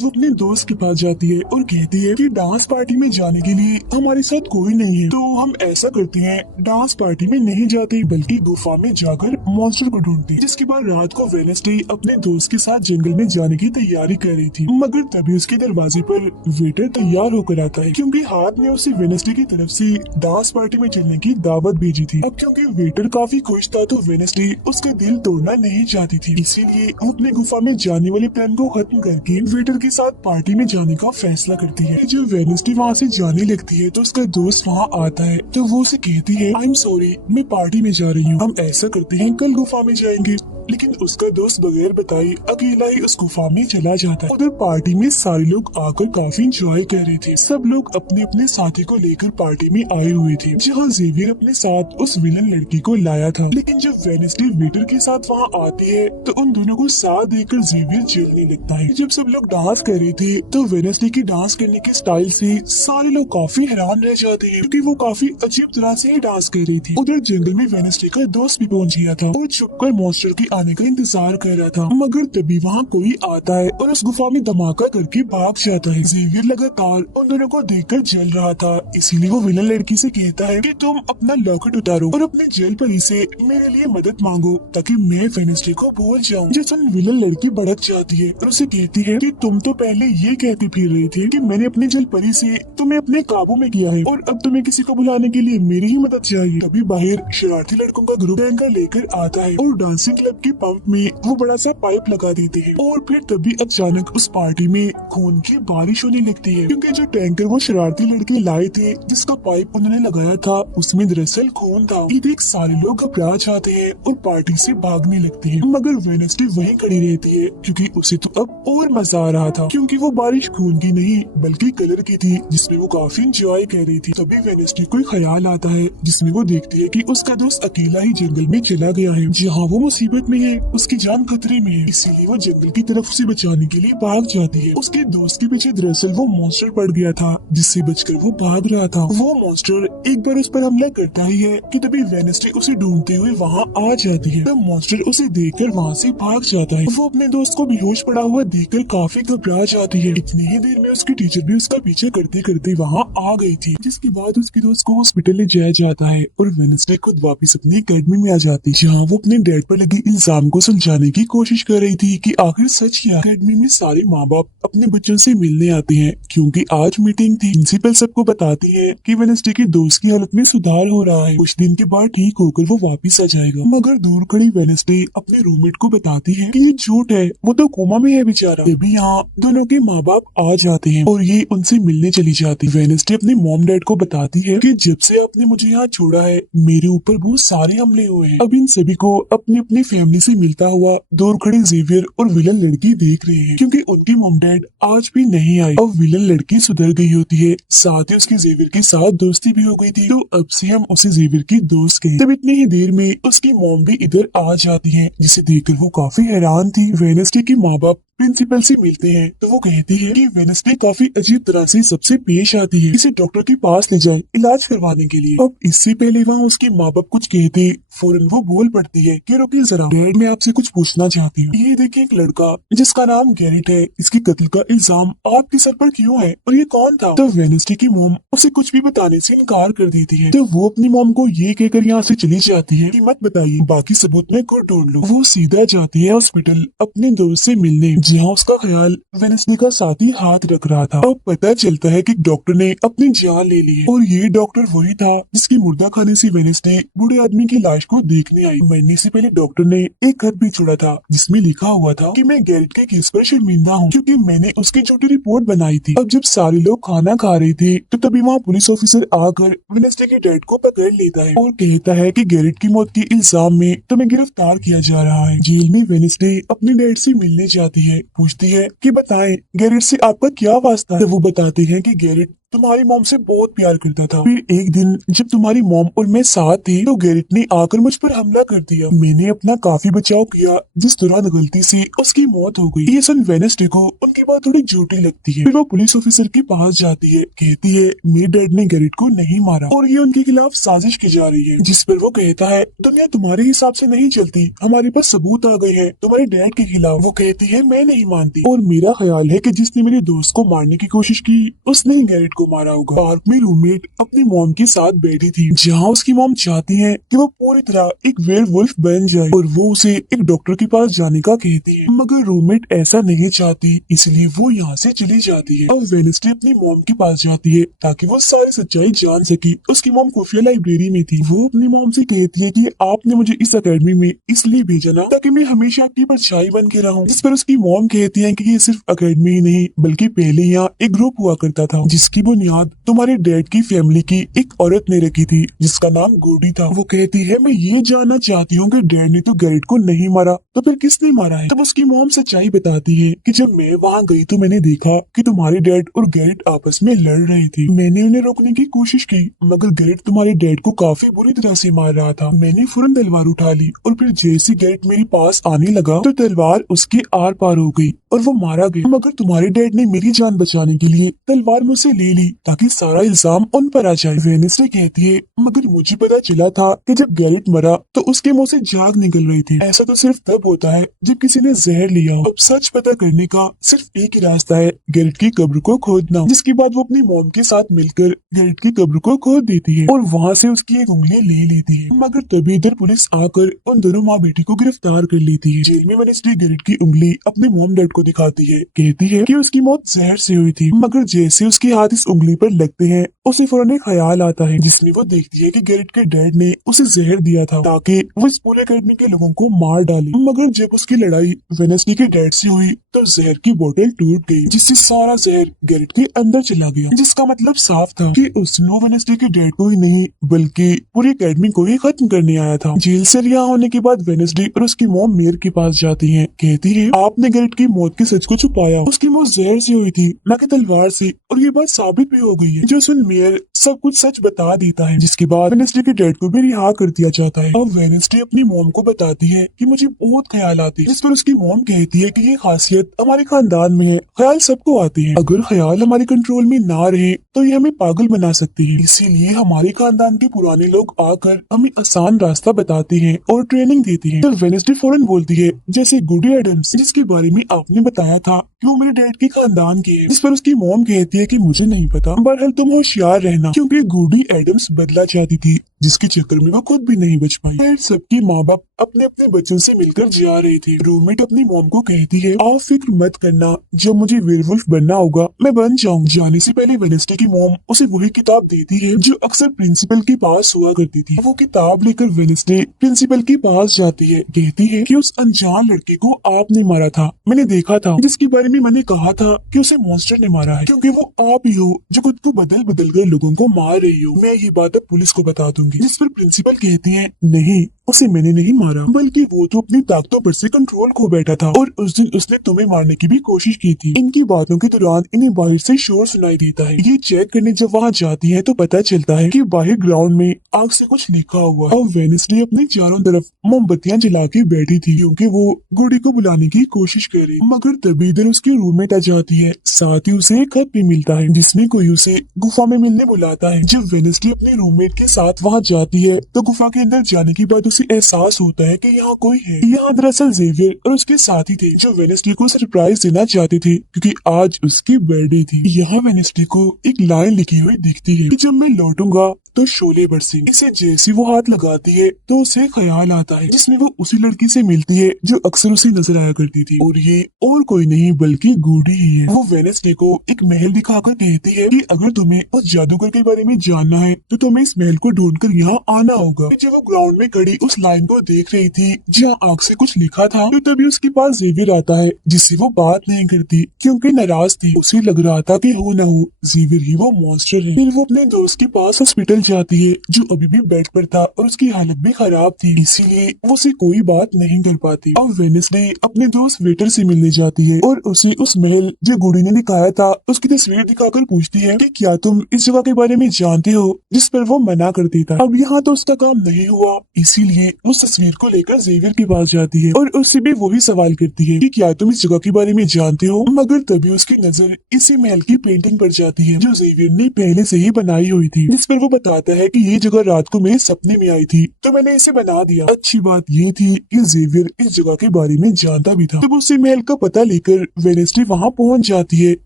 वो अपने दोस्त के पास जाती है और कहती है कि डांस पार्टी में जाने के लिए हमारे साथ कोई नहीं है, तो हम ऐसा करते हैं डांस पार्टी में नहीं जाते बल्कि गुफा में जाकर मॉन्स्टर को ढूंढते हैं। जिसके बाद रात को वेडनेसडे अपने दोस्त के साथ जंगल में जाने की तैयारी कर रही थी, मगर तभी उसके दरवाजे पर वेटर तैयार होकर आता है क्योंकि हाथ ने उसे वेडनेसडे की तरफ से डांस पार्टी में चलने की दावत भेजी थी। अब क्योंकि वेटर काफी खुश था तो वेडनेसडे उसका दिल तोड़ना नहीं चाहती थी, इसीलिए वो अपने गुफा में जाने वाले प्लान को खत्म करके वेटर के साथ पार्टी में जाने का फैसला करती है। जब वेडनेसडे वहाँ से जाने लगती है तो उसका दोस्त वहाँ आता है तो वो उसे कहती है आई एम सॉरी मैं पार्टी में जा रही हूँ, हम ऐसा करते हैं कल गुफा में जाएंगे। लेकिन उसका दोस्त बगैर बताए अकेला ही उस गुफा में चला जाता है। उधर पार्टी में सारे लोग आकर काफी एंजॉय कर रहे थे। सब लोग अपने अपने साथी को लेकर पार्टी में आए हुए थे, जहाँ जेवियर अपने साथ उस विलन लड़की को लाया था। लेकिन जब वेडनेसडे वेटर के साथ वहाँ आती है तो उन दोनों को साथ देखकर जेवियर जलने लगता है। जब सब लोग डांस कर रहे थे तो वेडनेसडे की डांस करने के स्टाइल से सारे लोग काफी हैरान रह जाते हैं क्योंकि वो काफी अजीब तरह से ही डांस कर रही थी। उधर जंगल में वेडनेसडे का दोस्त भी पहुंच गया था और छुपकर मॉन्स्टर की आने का इंतजार कर रहा था, मगर तभी वहाँ कोई आता है और उस गुफा में धमाका करके भाग जाता है। जेवियर लगातार उन दोनों को देखकर जल रहा था, इसीलिए वो विलन लड़की से कहता है कि तुम अपना लॉकेट उतारो और अपने जेल परी से मेरे लिए मदद मांगो ताकि मैं वेडनेसडे को भूल जाऊं। जिस सुन विलन लड़की भड़क जाती है और उसे कहती है कि तुम तो पहले ये कहती फिर रही थी कि मैंने अपने जेल परी से तुम्हें अपने काबू में किया है और अब तुम्हें किसी को बुलाने के लिए मेरी ही मदद चाहिए। तभी बाहर शरारती लड़कों का ग्रुप टैंकर लेकर आता है और डांसिंग क्लब के पंप में वो बड़ा सा पाइप लगा देते हैं और फिर तभी अचानक उस पार्टी में खून की बारिश होने लगती है क्योंकि जो टैंकर वो शरारती लड़के लाए थे जिसका पाइप उन्होंने लगाया था उसमें दरअसल खून था। ये देख सारे लोग घबरा जाते हैं और पार्टी से भागने लगते हैं, मगर वेडनेसडे वहीं खड़ी रहती है क्योंकि उसे तो अब और मजा आ रहा था क्योंकि वो बारिश खून की नहीं बल्कि कलर की थी जिसमें वो काफी एंजॉय कर रही थी। तभी वेडनेसडे को ख्याल आता है जिसमें वो देखती है कि उसका दोस्त अकेला ही जंगल में चला गया है जहाँ वो मुसीबत में है, उसकी जान खतरे में है, इसीलिए वो जंगल की तरफ उसे बचाने के लिए भाग जाती है। उसके दोस्त के पीछे दरअसल वो मॉन्स्टर पड़ गया था जिससे बचकर वो भाग रहा था। वो मॉन्स्टर एक बार उस पर हमला करता ही है कि तभी वेडनेसडे उसे ढूंढते हुए वहाँ आ जाती है। तब मॉन्स्टर उसे देखकर वहाँ से भाग जाता है। वो अपने दोस्त को बेहोश पड़ा हुआ देखकर काफी घबरा जाती है। इतनी ही देर में उसकी टीचर भी उसका पीछे करते करते वहाँ आ गई थी, जिसके बाद उसके दोस्त को हॉस्पिटल ले जाया जाता है और वेडनेसडे खुद वापस अपनी अकेडमी में आ जाती है जहाँ वो अपने डैड पर लगे इल्जाम को सुलझाने की कोशिश कर रही थी कि आखिर सच क्या है। अकेडमी में सारे माँ बाप अपने बच्चों से मिलने आते हैं क्योंकि आज मीटिंग थी। प्रिंसिपल सबको बताती है कि वेडनेसडे के दोस्त की हालत में सुधार हो रहा है, कुछ दिन के बाद ठीक होकर वो वापिस आ जाएगा। मगर दूर खड़ी वेडनेसडे अपने रूममेट को बताती है कि ये झूठ है, वो तो कोमा में है बेचारा। तभी यहाँ दोनों के माँ बाप आ जाते हैं और ये उनसे मिलने चली जाती। वेडनेसडे अपने मॉम डैड को बताती है कि जब से आपने मुझे यहाँ छोड़ा है मेरे ऊपर बहुत सारे हमले हुए हैं। अब इन सभी को अपनी अपनी फैमिली से मिलता हुआ दूर खड़ी जेवियर और विलन लड़की देख रहे हैं क्योंकि उनके मॉम डैड आज भी नहीं आए। अब विलन लड़की सुधर गई होती है, साथ ही उसकी जेवियर के साथ दोस्ती भी हो गई थी, तो अब से हम उसे जेवियर की दोस्त कहें। तब इतनी ही देर में उसकी मॉम भी इधर आ जाती है, जिसे देखकर वो काफी हैरान थी। वेडनेसडे के माँ बाप प्रिंसिपल से मिलते हैं तो वो कहती है कि वेडनेसडे काफी अजीब तरह से सबसे पेश आती है, इसे डॉक्टर के पास ले जाए इलाज करवाने के लिए। अब इससे पहले वहाँ उसके माँ बाप कुछ कहते फौरन वो बोल पड़ती है कि रुकिए जरा डैड, मैं आपसे कुछ पूछना चाहती हूँ। ये देखिए एक लड़का जिसका नाम गैरेट है, इसके कत्ल का इल्जाम आपके सर पर क्यों है और ये कौन था? तो वेडनेसडे की मॉम उसे कुछ भी बताने से इनकार कर देती है, तो वो अपनी मॉम को ये कहकर यहाँ से चली जाती है कि मत बताइए, बाकी सबूत मैं खुद ढूंढ लूँ। वो सीधा जाती है हॉस्पिटल अपने दोस्त से मिलने, जहाँ उसका ख्याल वेडनेसडे का साथी हाथ रख रहा था। अब पता चलता है कि डॉक्टर ने अपनी जान ले ली है और ये डॉक्टर वही था जिसकी मुर्दा खाने से वेडनेसडे बूढ़े आदमी की लाश को देखने आई। मरने से पहले डॉक्टर ने एक खत भी छोड़ा था जिसमें लिखा हुआ था कि मैं गैरेट के केस पर शर्मिंदा हूँ क्योंकि मैंने उसकी झूठी रिपोर्ट बनाई थी। अब जब सारे लोग खाना खा रहे थे तो तभी वहाँ पुलिस ऑफिसर आकर वेडनेसडे के डैड को पकड़ लेता है और कहता है कि गैरेट की मौत के इल्जाम में तुम्हें गिरफ्तार किया जा रहा है। जेल में वेडनेसडे अपने डैड से मिलने जाती है, पूछती है कि बताएं गैरेट से आपका क्या वास्ता है। तो वो बताते हैं कि गैरेट तुम्हारी मॉम से बहुत प्यार करता था, फिर एक दिन जब तुम्हारी मॉम और मैं साथ थे तो गैरेट ने आकर मुझ पर हमला कर दिया। मैंने अपना काफी बचाव किया, जिस दौरान गलती से उसकी मौत हो गई। ये सुन वेडनेसडे को उनकी बात थोड़ी झूठी लगती है। फिर वो पुलिस ऑफिसर के पास जाती है, कहती है मेरे डैड ने गैरेट को नहीं मारा और ये उनके खिलाफ साजिश की जा रही है। जिस पर वो कहता है दुनिया तुम्हारे हिसाब से नहीं चलती, हमारे पास सबूत आ गए हैं तुम्हारे डैड के खिलाफ। वो कहती है मैं नहीं मानती और मेरा ख्याल है कि जिसने मेरे दोस्त को मारने की कोशिश की उसने ही गैरेट को मारा होगा। पार्क में रूममेट अपनी मॉम के साथ बैठी थी, जहाँ उसकी मॉम चाहती है कि वो पूरी तरह एक वेयरवुल्फ बन जाए और वो उसे एक डॉक्टर के पास जाने का कहती है, मगर रूममेट ऐसा नहीं चाहती, इसलिए वो यहाँ से चली जाती है। अब वेडनेसडे अपनी मॉम के पास जाती है ताकि वो सारी सच्चाई जान सके। उसकी मॉम खुफिया लाइब्रेरी में थी। वो अपनी मॉम से कहती है कि आपने मुझे इस अकेडमी में इसलिए भेजा ना ताकि मैं हमेशा आपकी परछाई बन के रहूं। जिस पर उसकी मॉम कहती है कि ये सिर्फ अकेडमी ही नहीं बल्कि पहले यहाँ एक ग्रुप हुआ करता था जिसकी बुनियाद तुम्हारे डैड की फैमिली की एक औरत ने रखी थी जिसका नाम गोडी था। वो कहती है मैं ये जानना चाहती हूँ कि डैड ने तो गैरेट को नहीं मारा तो फिर किसने मारा है। तब उसकी मॉम सच्चाई बताती है कि जब मैं वहाँ गई तो मैंने देखा कि तुम्हारे डैड और गैरेट आपस में लड़ रहे थे। मैंने उन्हें रोकने की कोशिश की मगर गैरेट तुम्हारे डैड को काफी बुरी तरह से मार रहा था। मैंने फौरन तलवार उठा ली और फिर जैसे गैरेट मेरे पास आने लगा तो तलवार उसके आर पार हो गई और वो मारा गया, मगर तुम्हारे डैड ने मेरी जान बचाने के लिए तलवार मुझसे ले ली ताकि सारा इल्जाम उन पर आ जाए। वेडनेसडे कहती है मगर मुझे पता चला था कि जब गैरेट मरा तो उसके मुंह से झाग निकल रही थी। ऐसा तो सिर्फ तब होता है जब किसी ने जहर लिया हो। अब सच पता करने का सिर्फ एक ही रास्ता है, गैरेट की कब्र को खोदना। जिसके बाद वो अपनी मॉम के साथ मिलकर गैरेट की कब्र को खोद देती है और वहाँ से उसकी एक उंगली ले लेती है, मगर तभी इधर पुलिस आकर उन दोनों माँ बेटी को गिरफ्तार कर लेती है। जेल में वेडनेसडे गैरेट की उंगली अपने मॉम डैड को दिखाती है, कहती है कि उसकी मौत जहर से हुई थी, मगर जैसे उसके हाथ इस उंगली पर लगते हैं उसे फौरन एक ख्याल आता है जिसमें वो देखती है कि गैरेट के डैड ने उसे जहर दिया था ताकि वो इस पूरे अकेडमी के लोगों को मार डाले। मगर जब उसकी लड़ाई वेडनेसडे के डैड से हुई तो जहर की बोतल टूट गई जिससे सारा जहर गैरेट के अंदर चला गया, जिसका मतलब साफ था कि उसने वेडनेसडे के डैड को ही नहीं बल्कि पूरी अकेडमी को ही खत्म करने आया था। जेल से रिहा होने के बाद वेडनेसडे और उसकी मॉम मेयर के पास जाती है, कहती है आपने गैरेट की मौत के सच को छुपाया, उसकी मौत जहर से हुई थी न कि तलवार से, और ये बात साबित भी हो गई है। जो सुन मेयर सब कुछ सच बता देता है, जिसके बाद वेडनेसडे के डैड को भी रिहा कर दिया जाता है। अब वेडनेसडे अपनी मॉम को बताती है कि मुझे बहुत ख्याल आते हैं, जिस पर उसकी मॉम कहती है कि ये खासियत हमारे खानदान में है, ख्याल सबको आते हैं, अगर ख्याल हमारे कंट्रोल में ना रहे तो ये हमें पागल बना सकती है, इसीलिए हमारे खानदान के पुराने लोग आकर हमें आसान रास्ता बताते हैं और ट्रेनिंग देते हैं। तो वेडनेसडे फौरन बोलती है जैसे गुडी एडम्स जिसके बारे में आपने बताया था कि वो मेरे डैड के खानदान के हैं, जिस पर उसकी मॉम कहती है कि मुझे नहीं पता। बहरहाल तुम होशियार रहना, क्योंकि गुडी एडम्स बदला चाहती थी, जिसके चक्कर में वो खुद भी नहीं बच पाई। फिर सबके माँ बाप अपने अपने बच्चों से मिलकर जा रहे थे। रूममेट अपनी मॉम को कहती है, आप फिक्र मत करना, जब मुझे वेयरवुल्फ बनना होगा मैं बन जाऊंगी। जाने से पहले वेडनेसडे की मॉम उसे वही किताब देती है जो अक्सर प्रिंसिपल के पास हुआ करती थी। वो किताब लेकर वेडनेसडे प्रिंसिपल के पास जाती है, कहती है कि उस अनजान लड़के को आपने मारा था, मैंने देखा था, जिसके बारे में मैंने कहा था कि उसे मॉन्स्टर ने मारा है, क्योंकि वो आप ही हो जो खुद को बदल बदल कर लोगों को मार रही हो। मैं ये बात अब पुलिस को बता दूंगी। जिस पर प्रिंसिपल कहती है, नहीं, उसे मैंने नहीं मारा, बल्कि वो तो अपनी ताकतों पर से कंट्रोल खो बैठा था और उस दिन उसने तुम्हें मारने की भी कोशिश की थी। इनकी बातों के दौरान इन्हें बाहर से शोर सुनाई देता है। ये चेक करने जब वहाँ जाती है तो पता चलता है कि बाहर ग्राउंड में आग से कुछ लिखा हुआ है और वेडनेसडे अपने चारों तरफ मोमबत्तियां जला के बैठी थी, क्योंकि वो गुडी को बुलाने की कोशिश कर रही। मगर तभी इधर उसकी रूममेट आ जाती है, साथ ही उसे एक खत भी मिलता है जिसमें कोई उसे गुफा में मिलने बुलाता है। जब वेडनेसडे अपने रूममेट के साथ वहाँ जाती है तो गुफा के अंदर जाने के बाद उसे एहसास होता है कि यहाँ कोई है। यहाँ दरअसल जेवियर और उसके साथी थे जो वेडनेसडे को सरप्राइज देना चाहते थे, क्योंकि आज उसकी बर्थडे थी। यहाँ वेडनेसडे को एक लाइन लिखी हुई दिखती है कि जब मैं लौटूंगा तो शोले बरसेंगे। इसे जैसे वो हाथ लगाती है तो उसे ख्याल आता है जिसमें वो उसी लड़की से मिलती है जो अक्सर उसे नजर आया करती थी, और ये और कोई नहीं बल्कि गुडी ही है। वो वेडनेसडे को एक महल दिखाकर कहती है कि अगर तुम्हें उस जादूगर के बारे में जानना है तो तुम्हें इस महल को ढूंढकर यहाँ आना होगा। जब वो ग्राउंड में खड़ी उस लाइन को देख रही थी जहाँ आग से कुछ लिखा था, तो तभी उसके पास जेवियर आता है जिससे वो बात नहीं करती क्योंकि नाराज थी। उसे लग रहा था कि हो न हो जेवियर ही वो मॉन्स्टर है। फिर वो अपने दोस्त के पास हॉस्पिटल जाती है जो अभी भी बेड पर था और उसकी हालत भी खराब थी, इसीलिए वो उसे कोई बात नहीं कर पाती। और वेडनेसडे अपने दोस्त वेटर से मिलने जाती है और उसे उस महल जो गुडी ने दिखाया था उसकी तस्वीर दिखाकर पूछती है कि क्या तुम इस जगह के बारे में जानते हो, जिस पर वो मना करती था। अब यहाँ तो उसका काम नहीं हुआ, इसीलिए उस तस्वीर को लेकर जेवियर के पास जाती है और उससे भी वही सवाल करती है कि क्या तुम इस जगह के बारे में जानते हो। मगर तभी उसकी नजर इसी महल की पेंटिंग पर जाती है जो जेवियर ने पहले से ही बनाई हुई थी, जिस पर वो बताता है कि ये जगह रात को मेरे सपने में आई थी तो मैंने इसे बना दिया। अच्छी बात ये थी कि जेवियर इस जगह के बारे में जानता भी था। तब उसे महल का पता लेकर वेडनेसडे वहाँ पहुँच जाती है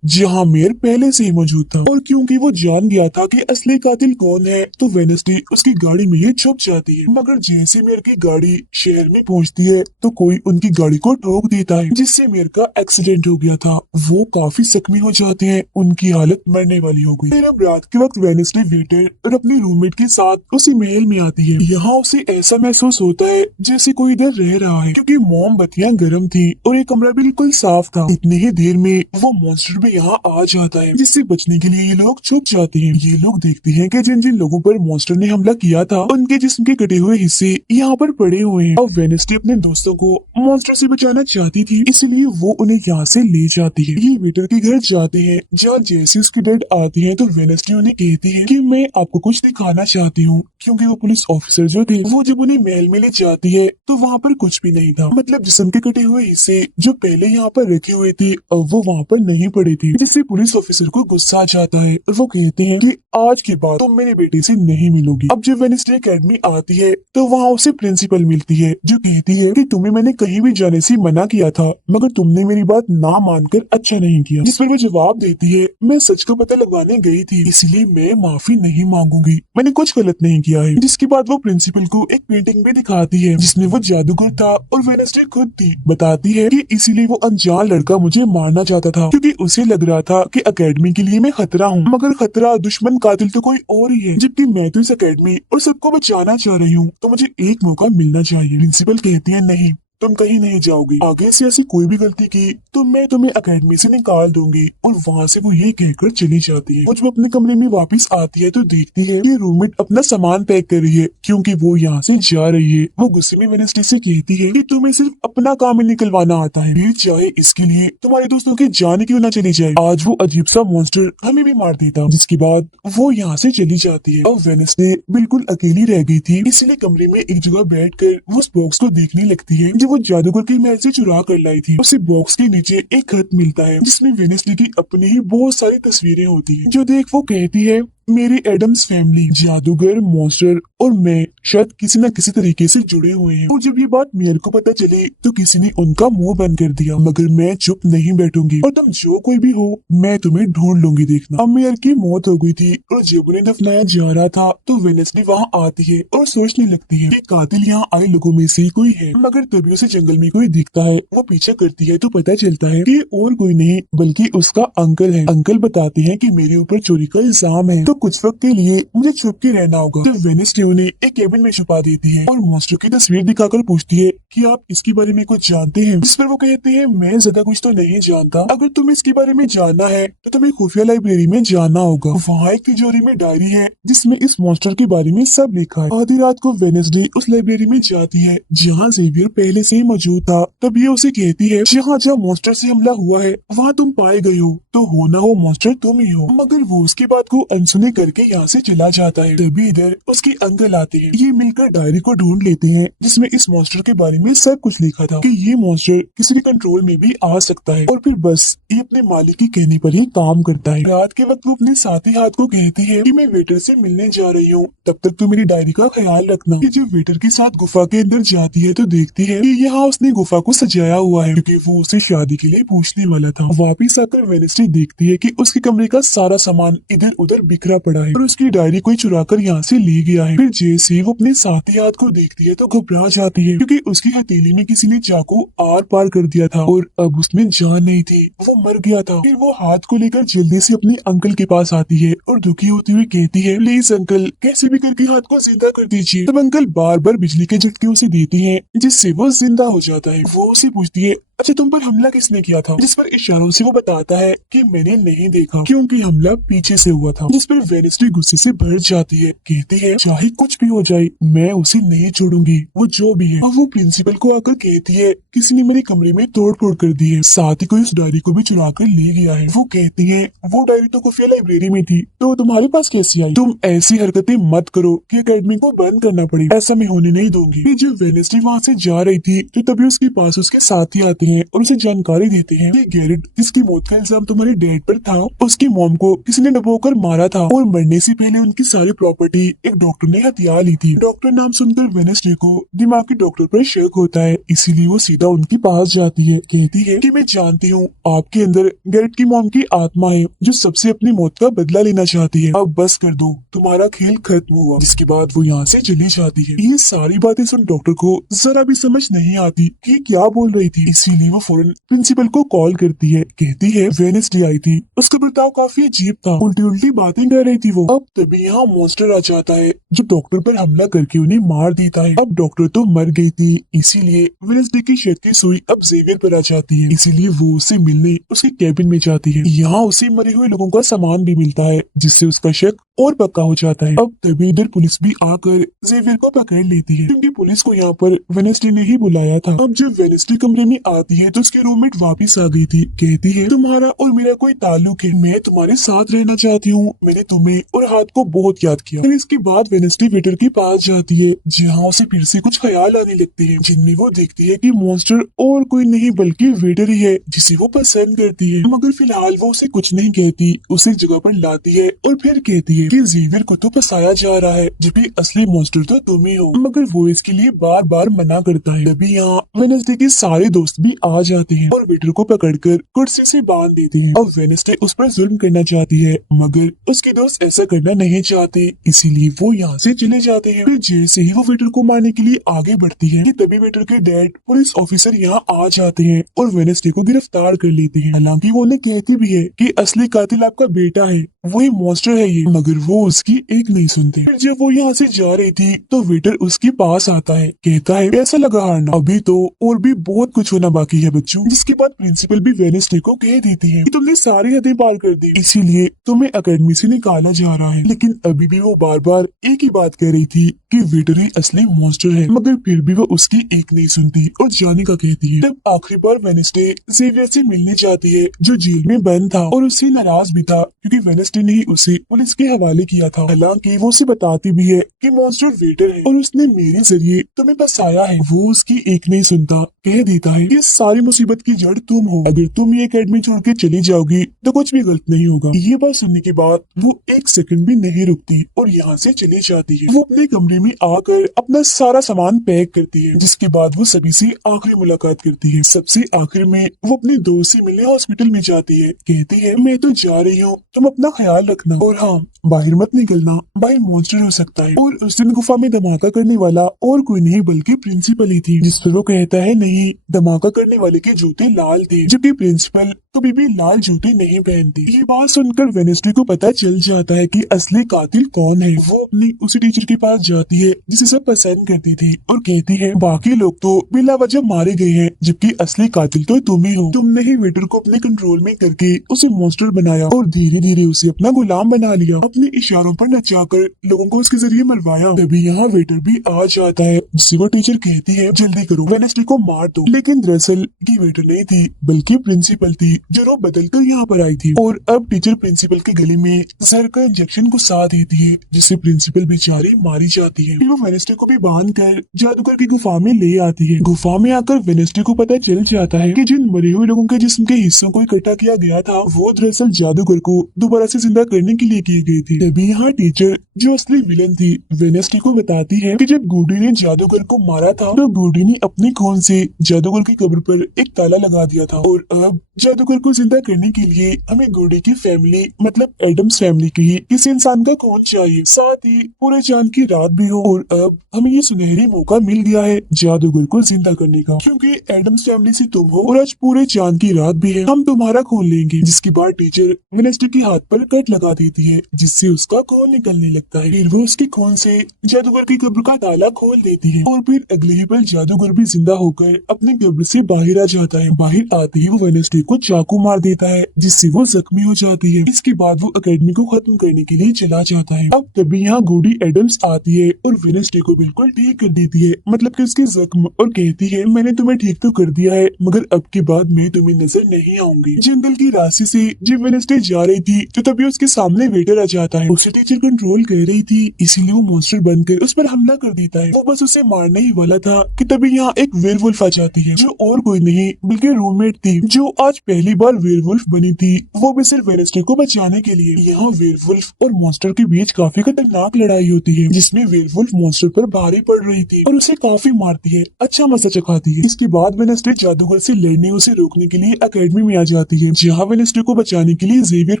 जहाँ मेयर पहले से ही मौजूद था, और क्योंकि वो जान गया था कि असली कातिल कौन है तो वेडनेसडे उसकी गाड़ी में ही छुप जाती है। मगर जैसे मेयर की गाड़ी शहर में पहुँचती है तो कोई उनकी गाड़ी को ठोक देता है जिससे मेयर का एक्सीडेंट हो गया था। वो काफी जख्मी हो जाते हैं, उनकी हालत मरने वाली हो गई। फिर अब रात के वक्त वेडनेसडे वेटर और अपनी रूममेट के साथ उसी महल में आती है। यहाँ उसे ऐसा महसूस होता है जैसे कोई इधर रह रहा है, क्योंकि मोमबत्तियां गर्म थी और ये कमरा बिल्कुल साफ था। इतनी ही देर में वो मॉन्स्टर भी यहाँ आ जाता है, जिससे बचने के लिए ये लोग छुप जाते हैं। ये लोग देखते हैं कि जिन जिन लोगों पर मॉन्स्टर ने हमला किया था उनके जिस्म के कटे हुए हिस्से यहाँ पर पड़े हुए हैं। और वेडनेसडे अपने दोस्तों को मॉन्स्टर से बचाना चाहती थी, इसलिए वो उन्हें यहाँ से ले जाती है। ये वेटर के घर जाते हैं जहाँ जैसे उसकी डेड आती है तो वेडनेसडे उन्हें कहती है कि मैं आपको कुछ दिखाना चाहती हूँ, क्योंकि वो पुलिस ऑफिसर जो थे वो जब उन्हें महल में ले जाती है तो वहाँ पर कुछ भी नहीं था। मतलब जिस्म के कटे हुए हिस्से जो पहले यहाँ पर रखे हुए थे अब वो वहाँ पर नहीं पड़े थे, जिससे पुलिस ऑफिसर को गुस्सा आ जाता है और वो कहते हैं कि आज के बाद तुम मेरे बेटे से नहीं मिलोगी। अब जब वेडनेसडे एकेडमी आती है तो वहाँ उसे प्रिंसिपल मिलती है जो कहती है कि तुम्हें मैंने कहीं भी जाने से मना किया था मगर तुमने मेरी बात ना मानकर अच्छा नहीं किया। जिस पर वो जवाब देती है, मैं सच का पता लगाने गई थी इसलिए मैं माफी नहीं मांगूंगी, मैंने कुछ गलत नहीं किया है। जिसके बाद वो प्रिंसिपल को एक पेंटिंग भी दिखाती है जिसमें वो जादूगर था और वेडनेसडे खुद थी। बताती है कि इसीलिए वो अनजान लड़का मुझे मारना चाहता था क्योंकि उसे लग रहा था कि एकेडमी के लिए मैं खतरा हूँ, मगर खतरा दुश्मन कातिल तो कोई और ही है, जबकि मैं तो इस एकेडमी और सबको बचाना चाह रही हूँ तो मुझे एक मौका मिलना चाहिए। प्रिंसिपल कहती है, नहीं तुम कहीं नहीं जाओगी, आगे से ऐसी कोई भी गलती की तो मैं तुम्हें एकेडमी से निकाल दूंगी। और वहाँ से वो ये कहकर चली जाती है। जब अपने कमरे में वापस आती है तो देखती है कि रूममेट अपना सामान पैक कर रही है क्योंकि वो यहाँ से जा रही है। वो गुस्से में वेडनेसडे से कहती है कि तुम्हें सिर्फ अपना काम ही निकलवाना आता है, फिर चाहे इसके लिए तुम्हारे दोस्तों की जान क्यों ना चली जाए, आज वो अजीब सा मॉन्स्टर हमें भी मार देता। जिसके बाद वो यहाँ से चली जाती है। और वेडनेसडे बिल्कुल अकेली रह गई थी, इसलिए कमरे में एक जगह बैठकर वो उस बॉक्स को देखने लगती है वो जादूगर के महल से चुरा कर लाई थी। उसे बॉक्स के नीचे एक खत मिलता है जिसमें वेडनेसडे की अपनी ही बहुत सारी तस्वीरें होती हैं, जो देख वो कहती है मेरी एडम्स फैमिली, जादूगर, मॉन्स्टर और मैं शायद किसी न किसी तरीके से जुड़े हुए हैं। और जब ये बात मेयर को पता चली तो किसी ने उनका मुंह बंद कर दिया, मगर मैं चुप नहीं बैठूंगी और तुम जो कोई भी हो मैं तुम्हें ढूंढ लूंगी देखना। अब मेयर की मौत हो गई थी और जब उन्हें दफनाया जा रहा था तो वेनेसडे वहाँ आती है और सोचने लगती है कि कातिल यहाँ आए लोगों में से कोई है, मगर तभी उसे जंगल में कोई दिखता है। वो पीछा करती है तो पता चलता है कि और कोई नहीं बल्कि उसका अंकल है। अंकल बताते हैं कि मेरे ऊपर चोरी का इल्जाम है तो कुछ वक्त के लिए मुझे छुप के रहना होगा। तो वेनेसडे उन्हें एक केबिन में छुपा देती है और मॉन्स्टर की तस्वीर दिखाकर पूछती है कि आप इसके बारे में कुछ जानते हैं, जिस पर वो कहते हैं मैं ज्यादा कुछ तो नहीं जानता, अगर तुम्हें इसके बारे में जानना है तो तुम्हें खुफिया लाइब्रेरी में जाना होगा। वहाँ एक तिजोरी में डायरी है जिसमें इस मॉन्स्टर के बारे में सब लिखा है। आधी रात को वेनेसडे उस लाइब्रेरी में जाती है जहाँ जेवियर पहले से ही मौजूद था। तब ये उसे कहती है जहाँ जहाँ मॉन्स्टर से हमला हुआ है वहाँ तुम पाए गए हो, तो हो ना हो मॉन्स्टर तुम ही हो। मगर वो उसकी बात को अनसुने करके यहाँ से चला जाता है। तभी इधर उसके अंकल आते हैं। ये मिलकर डायरी को ढूंढ लेते हैं जिसमें इस मॉन्स्टर के बारे में सब कुछ लिखा था कि ये मॉन्स्टर किसी के कंट्रोल में भी आ सकता है और फिर बस ये अपने मालिक के कहने पर ही काम करता है। रात के वक्त वो अपने साथी हाथ को कहती है कि मैं वेटर से मिलने जा रही हूँ, तब तक तो मेरी डायरी का ख्याल रखना। कि जब वेटर के साथ गुफा के अंदर जाती है तो देखती है कि यहाँ उसने गुफा को सजाया हुआ है क्योंकि वो उसे शादी के लिए पूछने वाला था। वापिस आकर वेनेसडे देखती है कि उसके कमरे का सारा सामान इधर उधर बिखरा पड़ा है और उसकी डायरी कोई चुरा कर यहाँ से ले गया है। फिर जैसे वो अपने साथी हाथ को देखती है तो घबरा जाती है क्योंकि उसकी हथेली में किसी ने चाकू आर पार कर दिया था और अब उसमें जान नहीं थी, वो मर गया था। फिर वो हाथ को लेकर जल्दी से अपने अंकल के पास आती है और दुखी होती हुई कहती है प्लीज अंकल कैसे भी करके हाथ को जिंदा कर दीजिए। तब अंकल बार बार बिजली के झटके उसे देते हैं जिससे वो जिंदा हो जाता है। वो उसे पूछती है अच्छा तुम पर हमला किसने किया था, जिस पर इशारों से वो बताता है कि मैंने नहीं देखा क्योंकि हमला पीछे से हुआ था। जिस पर वेनेसडे गुस्से से भर जाती है, कहती है चाहे कुछ भी हो जाए मैं उसे नहीं छोड़ूंगी, वो जो भी है। और वो प्रिंसिपल को आकर कहती है किसी ने मेरे कमरे में तोड़ फोड़ कर दी है, साथ ही कोई उस डायरी को भी चुरा कर ले गया है। वो कहती है वो डायरी तो खुफिया लाइब्रेरी में थी तो तुम्हारे पास कैसी आई, तुम ऐसी हरकतें मत करो कि अकेडमी को बंद करना पड़े, ऐसा मैं होने नहीं दूंगी। फिर जब वेनेसडे वहाँ से जा रही थी तो तभी उसके पास उसके साथी आते हैं और उसे जानकारी देते हैं कि गैरेट जिसकी मौत का इल्जाम तुम्हारे डैड पर था उसकी मॉम को किसी ने डुबोकर मारा था और मरने से पहले उनकी सारी प्रॉपर्टी एक डॉक्टर ने हथिया ली थी। डॉक्टर नाम सुनकर वेनेसडे को दिमागी डॉक्टर पर शक होता है, इसीलिए वो सीधा उनके पास जाती है। कहती है कि मैं जानती हूँ आपके अंदर गैरेट की मॉम की आत्मा है जो सबसे अपनी मौत का बदला लेना चाहती है, अब बस कर दो तुम्हारा खेल खत्म हुआ। जिसके बाद वो यहाँ से चली जाती है। ये सारी बातें सुन डॉक्टर को जरा भी समझ नहीं आती कि क्या बोल रही थी, इसीलिए वो फौरन प्रिंसिपल को कॉल करती है। कहती है वेनेसडे आई थी, उसका बर्ताव काफी अजीब था, उल्टी उल्टी बातें कर रही थी वो। अब तभी यहाँ मॉन्स्टर आ जाता है जो डॉक्टर पर हमला करके उन्हें मार देता है। अब डॉक्टर तो मर गई थी, इसीलिए वेनेसडे की शक की सुई अब जेवियर पर आ जाती है, इसीलिए वो उससे मिलने उसके कैबिन में जाती है। यहाँ उसे मरे हुए लोगों का सामान भी मिलता है जिससे उसका शक और पक्का हो जाता है। अब तभी इधर पुलिस भी आकर जेवियर को पकड़ लेती है क्योंकि पुलिस को यहाँ पर वेनेसडे ने ही बुलाया था। अब जब वेनेसडे कमरे में आती है तो उसके रूममेट वापस आ गई थी। कहती है तुम्हारा और मेरा कोई ताल्लुक है, मैं तुम्हारे साथ रहना चाहती हूँ, मैंने तुम्हें और हाथ को बहुत याद किया। फिर इसके बाद वेनेसडे वेटर के पास जाती है जहाँ उसे फिर से कुछ ख्याल आने लगते हैं जिनमें वो देखती है कि मॉन्स्टर और कोई नहीं बल्कि वेटर ही है जिसे वो पसंद करती है। मगर फिलहाल वो उसे कुछ नहीं कहती, उसे एक जगह पर लाती है और फिर कहती है कि जेवियर को तो फंसाया जा रहा है जबकि असली मॉन्स्टर तो तुम ही हो, मगर वो इसके लिए बार बार मना करता है। तभी यहाँ वेनेसडे के सारे दोस्त भी आ जाते हैं और वेटर को पकड़कर कुर्सी से बांध देते हैं। अब वेनेसडे उस पर जुल्म करना चाहती है मगर उसके दोस्त ऐसा करना नहीं चाहते, इसीलिए वो यहाँ से चले जाते हैं। फिर जैसे ही वो वेटर को मारने के लिए आगे बढ़ती है कि तभी वेटर के डैड पुलिस ऑफिसर यहाँ आ जाते हैं और वेनेसडे को गिरफ्तार कर लेते हैं। हालांकि वो उन्हें कहती भी है कि असली कातिल आपका बेटा है, वही मॉन्स्टर है ये, मगर वो उसकी एक नहीं सुनते। फिर जब वो यहाँ से जा रही थी तो वेटर उसके पास आता है, कहता है कैसा लगा हारना, अभी तो और भी बहुत कुछ होना बाकी है बच्चों। जिसके बाद प्रिंसिपल भी वेनेसडे को कह देती है कि तुमने सारी हदें पार कर दी, इसीलिए तुम्हें अकेडमी से निकाला जा रहा है। लेकिन अभी भी वो बार बार एक ही बात कह रही थी कि वेटर ही असली मॉन्स्टर है, मगर फिर भी वो उसकी एक नहीं सुनती और जाने का कहती है। तब आखिरी बार वेनेसडे जेवियर से मिलने जाती है जो जेल में बंद था और उससे नाराज भी था क्योंकि वेनेसडे ने ही उसे पुलिस के हवाले किया था। हालांकि वो उसे बताती भी है कि मॉन्स्टर वेटर है और उसने मेरे जरिए तुम्हें बसाया है। वो उसकी एक नहीं सुनता, कह देता है ये सारी मुसीबत की जड़ तुम हो, अगर तुम ये अकेडमी छोड़ के चली जाओगी तो कुछ भी गलत नहीं होगा। ये बात सुनने के बाद वो एक सेकंड भी नहीं रुकती और यहाँ से चली जाती है। वो अपने कमरे में आकर अपना सारा सामान पैक करती है, जिसके बाद वो सभी से आखिरी मुलाकात करती है। सबसे आखिर में वो अपने दोस्त से मिलने हॉस्पिटल में जाती है। कहती है मैं तो जा रही हूँ, तुम अपना ख्याल रखना और हाँ बाहर मत निकलना, बाहर मॉन्स्टर हो सकता है। और उस दिन गुफा में धमाका करने वाला और कोई नहीं बल्कि प्रिंसिपल ही थी। जिस पर वो कहता है नहीं, धमाका करने वाले के जूते लाल थे, जबकि प्रिंसिपल कभी भी लाल जूते नहीं पहनती। ये बात सुनकर वेनेस्डे को पता चल जाता है कि असली कातिल कौन है। वो अपनी उसी टीचर के पास जाती है जिसे सब पसंद करती थी और कहती है बाकी लोग तो बिला वजह मारे गए हैं, जबकि असली कातिल तो तुम ही हो। तुमने ही वेटर को अपने कंट्रोल में करके उसे मॉन्स्टर बनाया और धीरे धीरे उसे अपना गुलाम बना लिया। अपने इशारों पर नचाकर लोगों को उसके जरिए मरवाया। तभी यहाँ वेटर भी आ जाता है, जिससे वो टीचर कहती है जल्दी करो, वेनेस्डे को मार दो। लेकिन दरअसल ये वेटर नहीं थी बल्कि प्रिंसिपल थी, जो रूप बदल कर यहाँ पर आई थी। और अब टीचर प्रिंसिपल के गले में जहर का इंजेक्शन घुसा देती है, जिससे प्रिंसिपल बेचारी मारी जाती है। फिर वो वेनेस्डे को भी बांध कर जादूगर की गुफा में ले आती है। गुफा में आकर वेनेस्डे को पता चल जाता है कि जिन मरे हुए लोगों के जिस्म के हिस्सों को इकट्ठा किया गया था वो दरअसल जादूगर को दोबारा से जिंदा करने के लिए की गई थी। तभी यहाँ टीचर जो असली विलन थी वेनेस्डे को बताती है कि जब गूडी ने जादूगर को मारा था तो गूडी ने अपने खून से जादूगर की कब्र पर एक ताला लगा दिया था। और अब जादूगर को जिंदा करने के लिए हमें गूडी की फैमिली मतलब एडम्स फैमिली की ही किसी इंसान का खून चाहिए, साथ ही पूरे चांद की रात भी हो। और अब हमें ये सुनहरी मौका मिल गया है जादूगर को जिंदा करने का, क्योंकि एडम्स फैमिली से तुम हो और आज पूरे चांद की रात भी है, हम तुम्हारा खून लेंगे। जिसके बाद टीचर वेनेस्डे के हाथ पर कट लगा देती है, जिससे उसका खून निकलने लगता है। फिर वो उसके खून से जादूगर की कब्र का ताला खोल देती है और फिर अगले ही पल जादूगर भी जिंदा होकर अपनी कब्र से बाहर आ जाता है। बाहर आते ही वो वेनेस्डे को चाकू मार देता है, जिससे वो जख्मी हो जाती है। इसके बाद वो अकेडमी को खत्म करने के लिए चला जाता है। अब तभी यहाँ गूडी एडम्स आती है और वेनेस्डे को बिल्कुल ठीक कर देती है, मतलब कि उसके जख्म, और कहती है मैंने तुम्हें ठीक तो कर दिया है मगर अब के बाद मैं तुम्हें नजर नहीं आऊंगी। जंगल की रास्ते से जब वेनेस्डे जा रही थी तो तभी उसके सामने वेटर आ जाता है। उसे टीचर कंट्रोल कर रही थी, इसीलिए वो मॉन्स्टर बनकर उस पर हमला कर देता है। वो बस उसे मारने ही वाला था कि तभी यहाँ एक वेयरवुल्फ आ जाती है, जो और कोई नहीं बल्कि रूममेट थी, जो आज पहली बार वेयरवुल्फ बनी थी, वो भी सिर्फ वेनेस्डे को बचाने के लिए। यहाँ वेयरवुल्फ और मॉन्स्टर के बीच काफी खतरनाक लड़ाई होती है, जिसमें वेयरवुल्फ मॉन्स्टर पर भारी पड़ रही थी और उसे काफी मारती है, अच्छा मजा चखाती है। इसके बाद वेनेस्डे जादूगर से लड़ने उसे रोकने के लिए अकेडमी में आ जाती है, जहाँ वेनेस्डे को बचाने के लिए जेवियर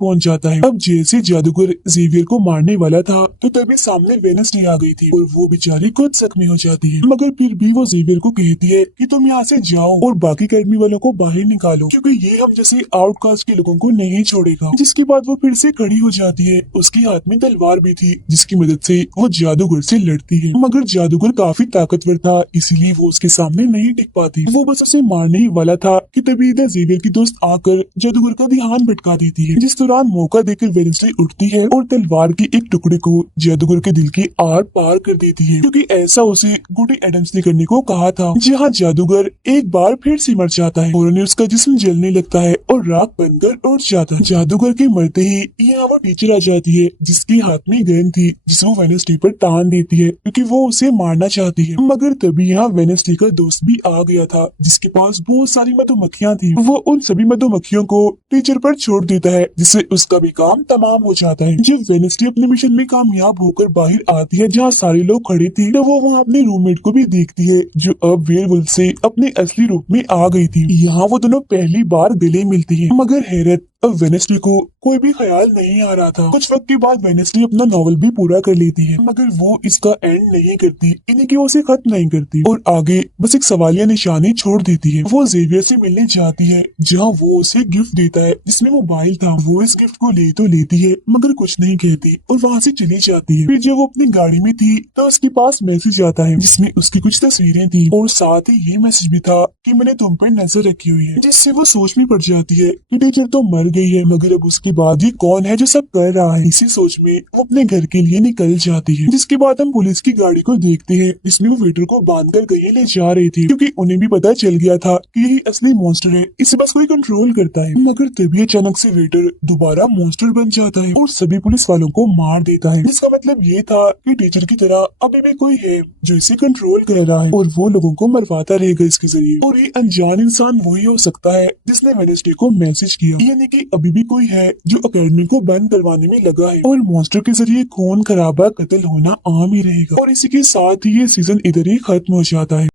पहुंच जाता है। अब जैसे जादूगर जेवियर को मारने वाला था तो तभी सामने वेनेस्डे आ गई थी और वो बेचारी खुद जख्मी हो जाती है, मगर फिर भी वो जेवियर को कहती है कि तुम यहाँ से जाओ और बाकी अकेडमी वालों को बाहर निकालो, क्योंकि ये हम जैसे आउटकास्ट के लोगों को नहीं छोड़ेगा। जिसके बाद वो फिर से खड़ी हो जाती है, उसके हाथ में तलवार भी थी, जिसकी मदद से वो जादूगर से लड़ती है, मगर जादूगर काफी ताकतवर था, इसीलिए वो उसके सामने नहीं टिक पाती। वो बस उसे मारने ही वाला था कि तभी इधर जेवियर की दोस्त आकर जादूगर का ध्यान भटका देती है, जिस दौरान मौका देकर वेनेस्डे उठती है और तलवार के एक टुकड़े को जादूगर के दिल के आर पार कर देती है, क्योंकि ऐसा उसे गूडी एडम्स ने करने को कहा था। जहाँ जादूगर एक बार फिर से मर जाता है और उन्हें उसका जिस्म जलने लगता है और राख बनकर उड़ जाता है। जादूगर के मरते ही यहाँ वो टीचर आ जाती है, जिसके हाथ में गन थी, जिसे वो वेनेस्डे पर तान देती है क्योंकि वो उसे मारना चाहती है। मगर तभी यहाँ वेनेस्डे का दोस्त भी आ गया था, जिसके पास बहुत सारी मधुमक्खियां थी। वो उन सभी मधुमक्खियों को टीचर पर छोड़ देता है, जिससे उसका भी काम तमाम हो जाता है। जब वेनेस्डे अपने मिशन में कामयाब होकर बाहर आती है जहाँ सारे लोग खड़े थे, तो वो वहाँ अपने रूममेट को भी देखती है, जो अब वेयरवुल्फ से अपने असली रूप में आ गई थी। यहाँ वो दोनों पहली बार गले मिलती हैं, मगर हैरत अब वेनेस्डे को कोई भी ख्याल नहीं आ रहा था। कुछ वक्त के बाद वेनेस्डे अपना नॉवल भी पूरा कर लेती है, मगर वो इसका एंड नहीं करती, यानी कि वो उसे खत्म नहीं करती और आगे बस एक सवालिया निशानी छोड़ देती है। वो जेवियर से मिलने जाती है, जहाँ वो उसे गिफ्ट देता है जिसमें मोबाइल था। वो इस गिफ्ट को ले तो लेती है मगर कुछ नहीं कहती और वहाँ से चली जाती है। फिर जब वो अपनी गाड़ी में थी तो उसके पास मैसेज आता है, जिसमें उसकी कुछ तस्वीरें थी और साथ ही ये मैसेज भी था कि मैंने तुम पर नजर रखी हुई है, जिससे वो सोच में पड़ जाती है कि टीचर तो मर गई है, मगर अब उसके बाद ये कौन है जो सब कर रहा है। इसी सोच में वो अपने घर के लिए निकल जाती है। जिसके बाद हम पुलिस की गाड़ी को देखते हैं, जिसमें वो वेटर को बांधकर कहीं ले जा रही थी, क्योंकि उन्हें भी पता चल गया था कि यही असली मॉन्स्टर है, इसे बस कोई कंट्रोल करता है। मगर तभी अचानक से वेटर दोबारा मॉन्स्टर बन जाता है और सभी पुलिस वालों को मार देता है, जिसका मतलब ये था कि टीचर की तरह अभी भी कोई है जो इसे कंट्रोल कर रहा है और वो लोगों को मरवाता रहेगा इसके जरिए। और ये अनजान इंसान वही हो सकता है जिसने वेडनेसडे को मैसेज किया। यानी कि अभी भी कोई है जो अकेडमी को बंद करवाने में लगा है और मॉन्स्टर के जरिए खून खराबा कत्ल होना आम ही रहेगा। और इसी के साथ ही ये सीजन इधर ही खत्म हो जाता है।